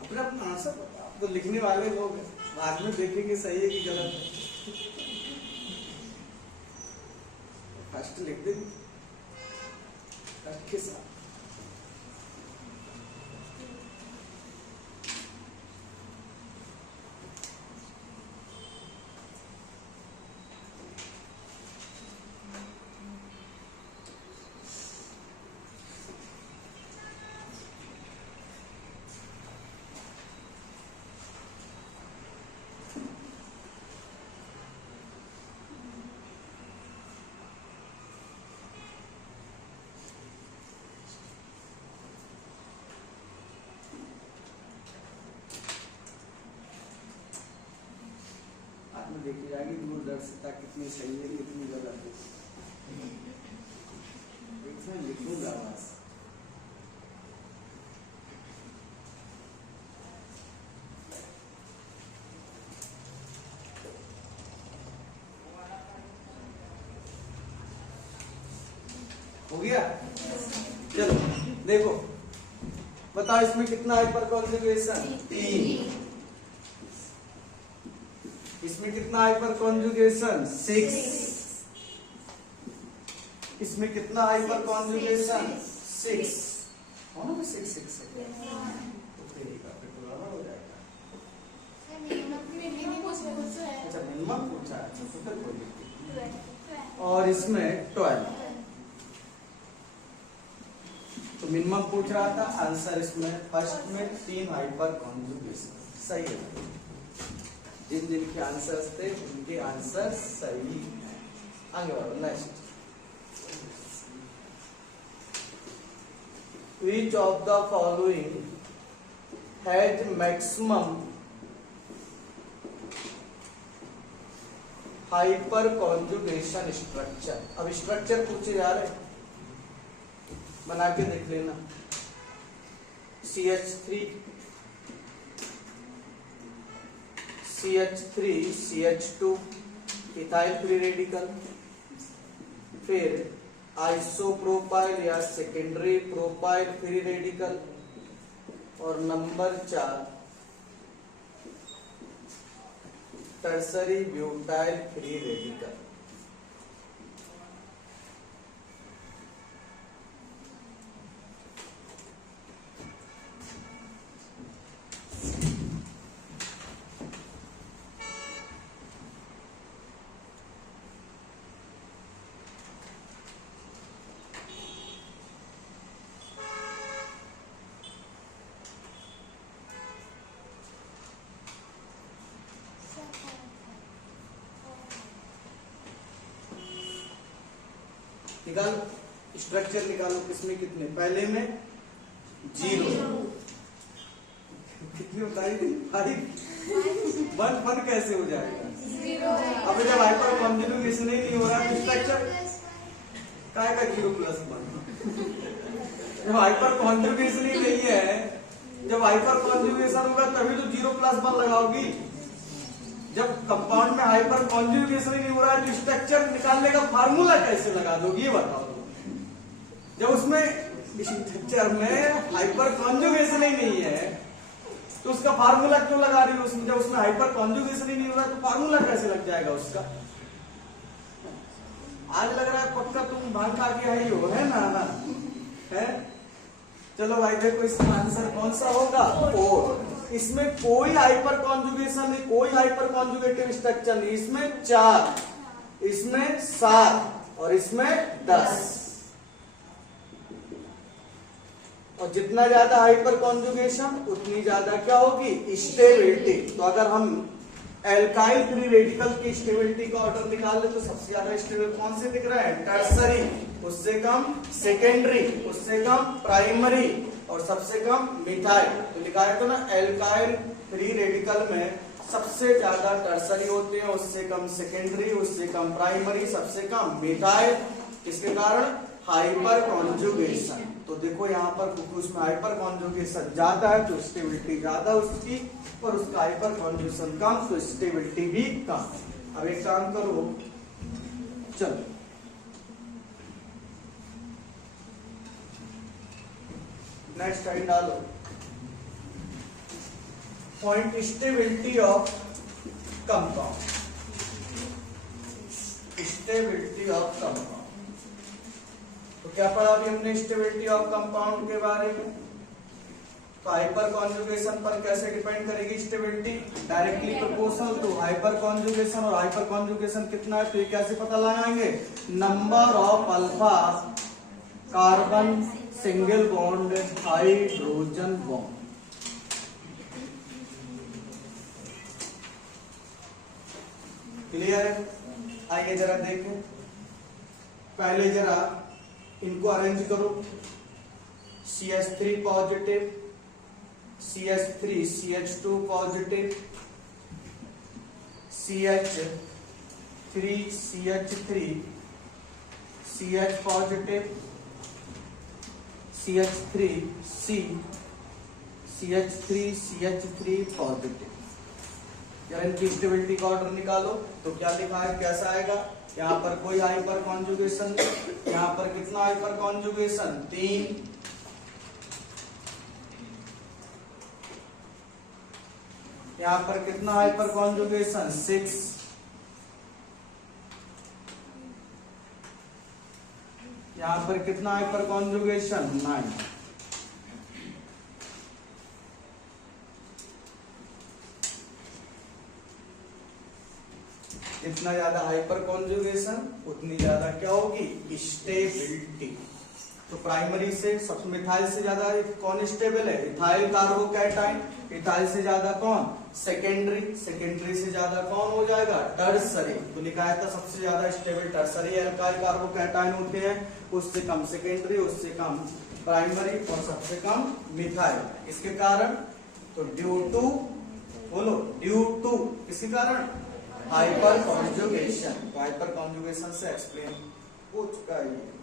अपना अपना आंसर बता, तो लिखने वाले लोग बाद में देखेंगे सही है कि गलत है। फर्स्ट लिख दे, के साथ। में देखी जाएगी दूरदर्शिता कितनी सही है कितनी गलत है। इसमें लिखूंगा बस। हो गया? चलो देखो, बताओ इसमें कितना हाइपर कॉन्जुगेशन? 3। इसमें कितना हाइपर कॉन्जुगेशन? 6। इसमें कितना हाइपर कॉन्जुगेशन? 6। हो ना? 6 6 हो जाएगा। अच्छा मिनिमम पूछा है, तो फिर बोलिए। और इसमें 12। तो मिनिमम पूछ रहा था, आंसर इसमें फर्स्ट में 3 हाइपर कॉन्जुगेशन सही है। जिन जिनके आंसर्स थे उनके आंसर सही है। आगे बढ़ो next. Which of the following has maximum hyper conjugation structure? अब स्ट्रक्चर पूछे जा रहे, बना के देख लेना। CH3 CH3 CH2 ethyl free radical, फिर आइसोप्रोपाइल या सेकेंडरी प्रोपाइल फ्री रेडिकल, और number 4 tertiary butyl free radical. निकालो स्ट्रक्चर, निकालो किसमें कितने। पहले में 0, कितनी बताई थी? 5। 1 कैसे हो जाएगा? अब जब हाइपर कॉन्जुगेशन ही नहीं हो रहा तो स्ट्रक्चर काय का 0+1? जब हाइपर कॉन्जुगेशन ही नहीं है, जब हाइपर कॉन्जुगेशन होगा तभी तो 0+1 लगाओगी। जब कंपाउंड में हाइपर कॉन्जुगेशन ही नहीं हो रहा है तो स्ट्रक्चर निकालने का फार्मूला कैसे लगा दोगी ये बताओ। जब उसमें स्ट्रक्चर में हाइपर कॉन्जुगेशन ही नहीं है तो उसका फार्मूला क्यों लगा रही हो उसमें? जब उसमें हाइपर कॉन्जुगेशन ही नहीं हो रहा तो फार्मूला कैसे लग जाएगा उसका? आज लग रहा है पक्का तुम भाग खा के आई हो, है ना? है? चलो भाई देखो इसका आंसर कौन सा होगा? 4। इसमें कोई हाइपर कॉन्जुगेशन नहीं, कोई हाइपर कॉन्जुगेटिव स्ट्रक्चर नहीं। इसमें 4, इसमें 7 और इसमें 10। और जितना ज्यादा हाइपर कॉन्जुगेशन उतनी ज्यादा क्या होगी? स्टेबिलिटी। तो अगर हम एल्काइल फ्री रेडिकल की स्टेबिलिटी का ऑर्डर निकाल ले तो सबसे ज्यादा स्टेबल कौन से दिख रहा है? टर्सरी, उससे कम सेकेंडरी, उससे कम प्राइमरी और सबसे कम मिथाइल। तो लिखा है तो ना एल्काइल फ्री रेडिकल में सबसे ज्यादा टर्सरी होते हैं, उससे कम सेकेंडरी, उससे कम प्राइमरी, सबसे कम मिथाइल। किसके कारण? Hyper conjugation. तो देखो यहाँ पर क्योंकि उसमें हाइपर कॉन्जुगेशन ज्यादा है तो स्टेबिलिटी ज्यादा उसकी, और उसका हाइपर कॉन्जुगेशन कम तो स्टेबिलिटी भी कम। अब एक काम करो, चलो नेक्स्ट टाइम डालो। Point stability of compound, stability of compound. तो क्या पढ़ा अभी हमने स्टेबिलिटी ऑफ कंपाउंड के बारे में? तो हाइपर कॉन्जुगेशन पर कैसे डिपेंड करेगी stability? Directly proportional to hyperconjugation, और हाइपर कॉन्जुगेशन कितना है तो ये कैसे पता लगाएंगे? Number of alpha carbon single bond hydrogen bond. Clear है? आइए जरा देखें, पहले जरा इनको अरेंज करो। CH3 positive, CH3 CH2 positive, CH3 CH3 CH positive, CH3 C CH3 CH3 positive. यार इनकी स्टेबिलिटी का ऑर्डर निकालो तो क्या लिखा है, कैसा आएगा? यहाँ पर कोई हाइपर कॉन्जुगेशन, यहाँ पर कितना हाइपर कॉन्जुगेशन? 3, यहाँ पर कितना हाइपर कॉन्जुगेशन? 6, यहाँ पर कितना हाइपर कॉन्जुगेशन? 9। जितना ज्यादा हाइपर कॉन्जुगेशन उतनी ज्यादा क्या होगी? स्टेबिलिटी। तो प्राइमरी से सब मिथाइल से ज्यादा कौन स्टेबल है? Ethyl carbocation. इथाइल से ज्यादा कौन? सेकेंडरी। सेकेंडरी से ज्यादा कौन हो जाएगा? टर्सरी। तो लिखा है था सबसे ज्यादा स्टेबल टर्सरी एल्काइल कार्बोकैटाइन होते हैं, उससे कम सेकेंडरी, उससे कम प्राइमरी और सबसे कम मिथाइल। इसके कारण तो ड्यू टू, बोलो ड्यू टू, किसके कारण? Hyper conjugation. हाइपर कॉन्जुगेशन से एक्सप्लेन हो चुका है ये।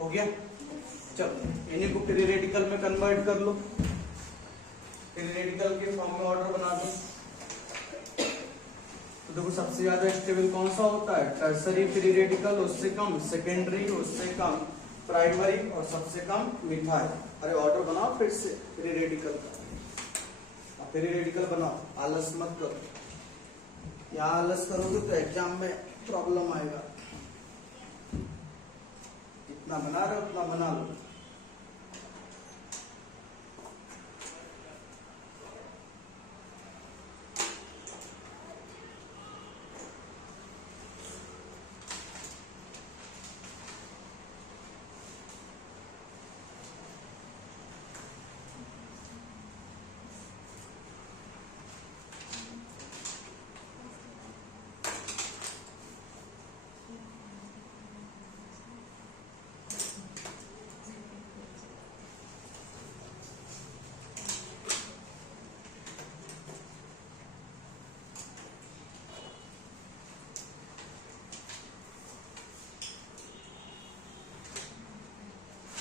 हो गया? चलो इन्हीं को पेरियोडिकल में कन्वर्ट कर लो। पेरियोडिकल के फॉर्म में ऑर्डर बना दो। तो देखो सबसे ज्यादा स्टेबल कौन सा होता है? टर्सरी पेरियोडिकल, उससे कम सेकेंडरी, उससे कम प्राइमरी और सबसे कम मिथाइल। अरे ऑर्डर बनाओ फिर से पेरियोडिकल का। पेरियोडिकल बनाओ, आलस मत करो। यहाँ आलस करोगे तो एग्जाम में प्रॉब्लम आएगा। जितना बना रहे हो उतना बना लो।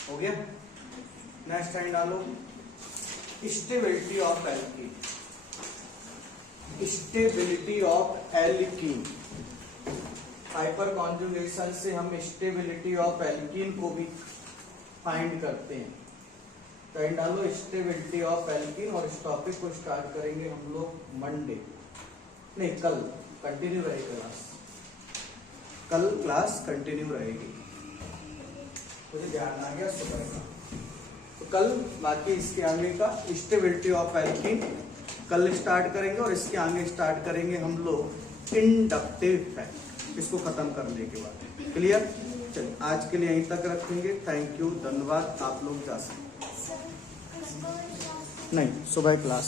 हो गया? नेक्स्ट लाइन डालो, stability of alkene. Stability of alkene, hyper conjugation से हम स्टेबिलिटी ऑफ एल्कीन को भी फाइंड करते हैं। लाइन डालो स्टेबिलिटी ऑफ एल्कीन, और इस टॉपिक को स्टार्ट करेंगे हम लोग मंडे, नहीं कल कंटिन्यू रहेगी क्लास। कल क्लास कंटिन्यू रहेगी। मुझे ध्यान आ गया सुबह का। कल बाकी इसके आगे का स्टेबिलिटी ऑफ एल्कीन कल स्टार्ट करेंगे और इसके आगे स्टार्ट करेंगे हम लोग इंडक्टिव इफेक्ट, इसको खत्म करने के बाद। क्लियर? चलिए आज के लिए यहीं तक रखेंगे। थैंक यू, धन्यवाद। आप लोग जा सकते नहीं, सुबह क्लास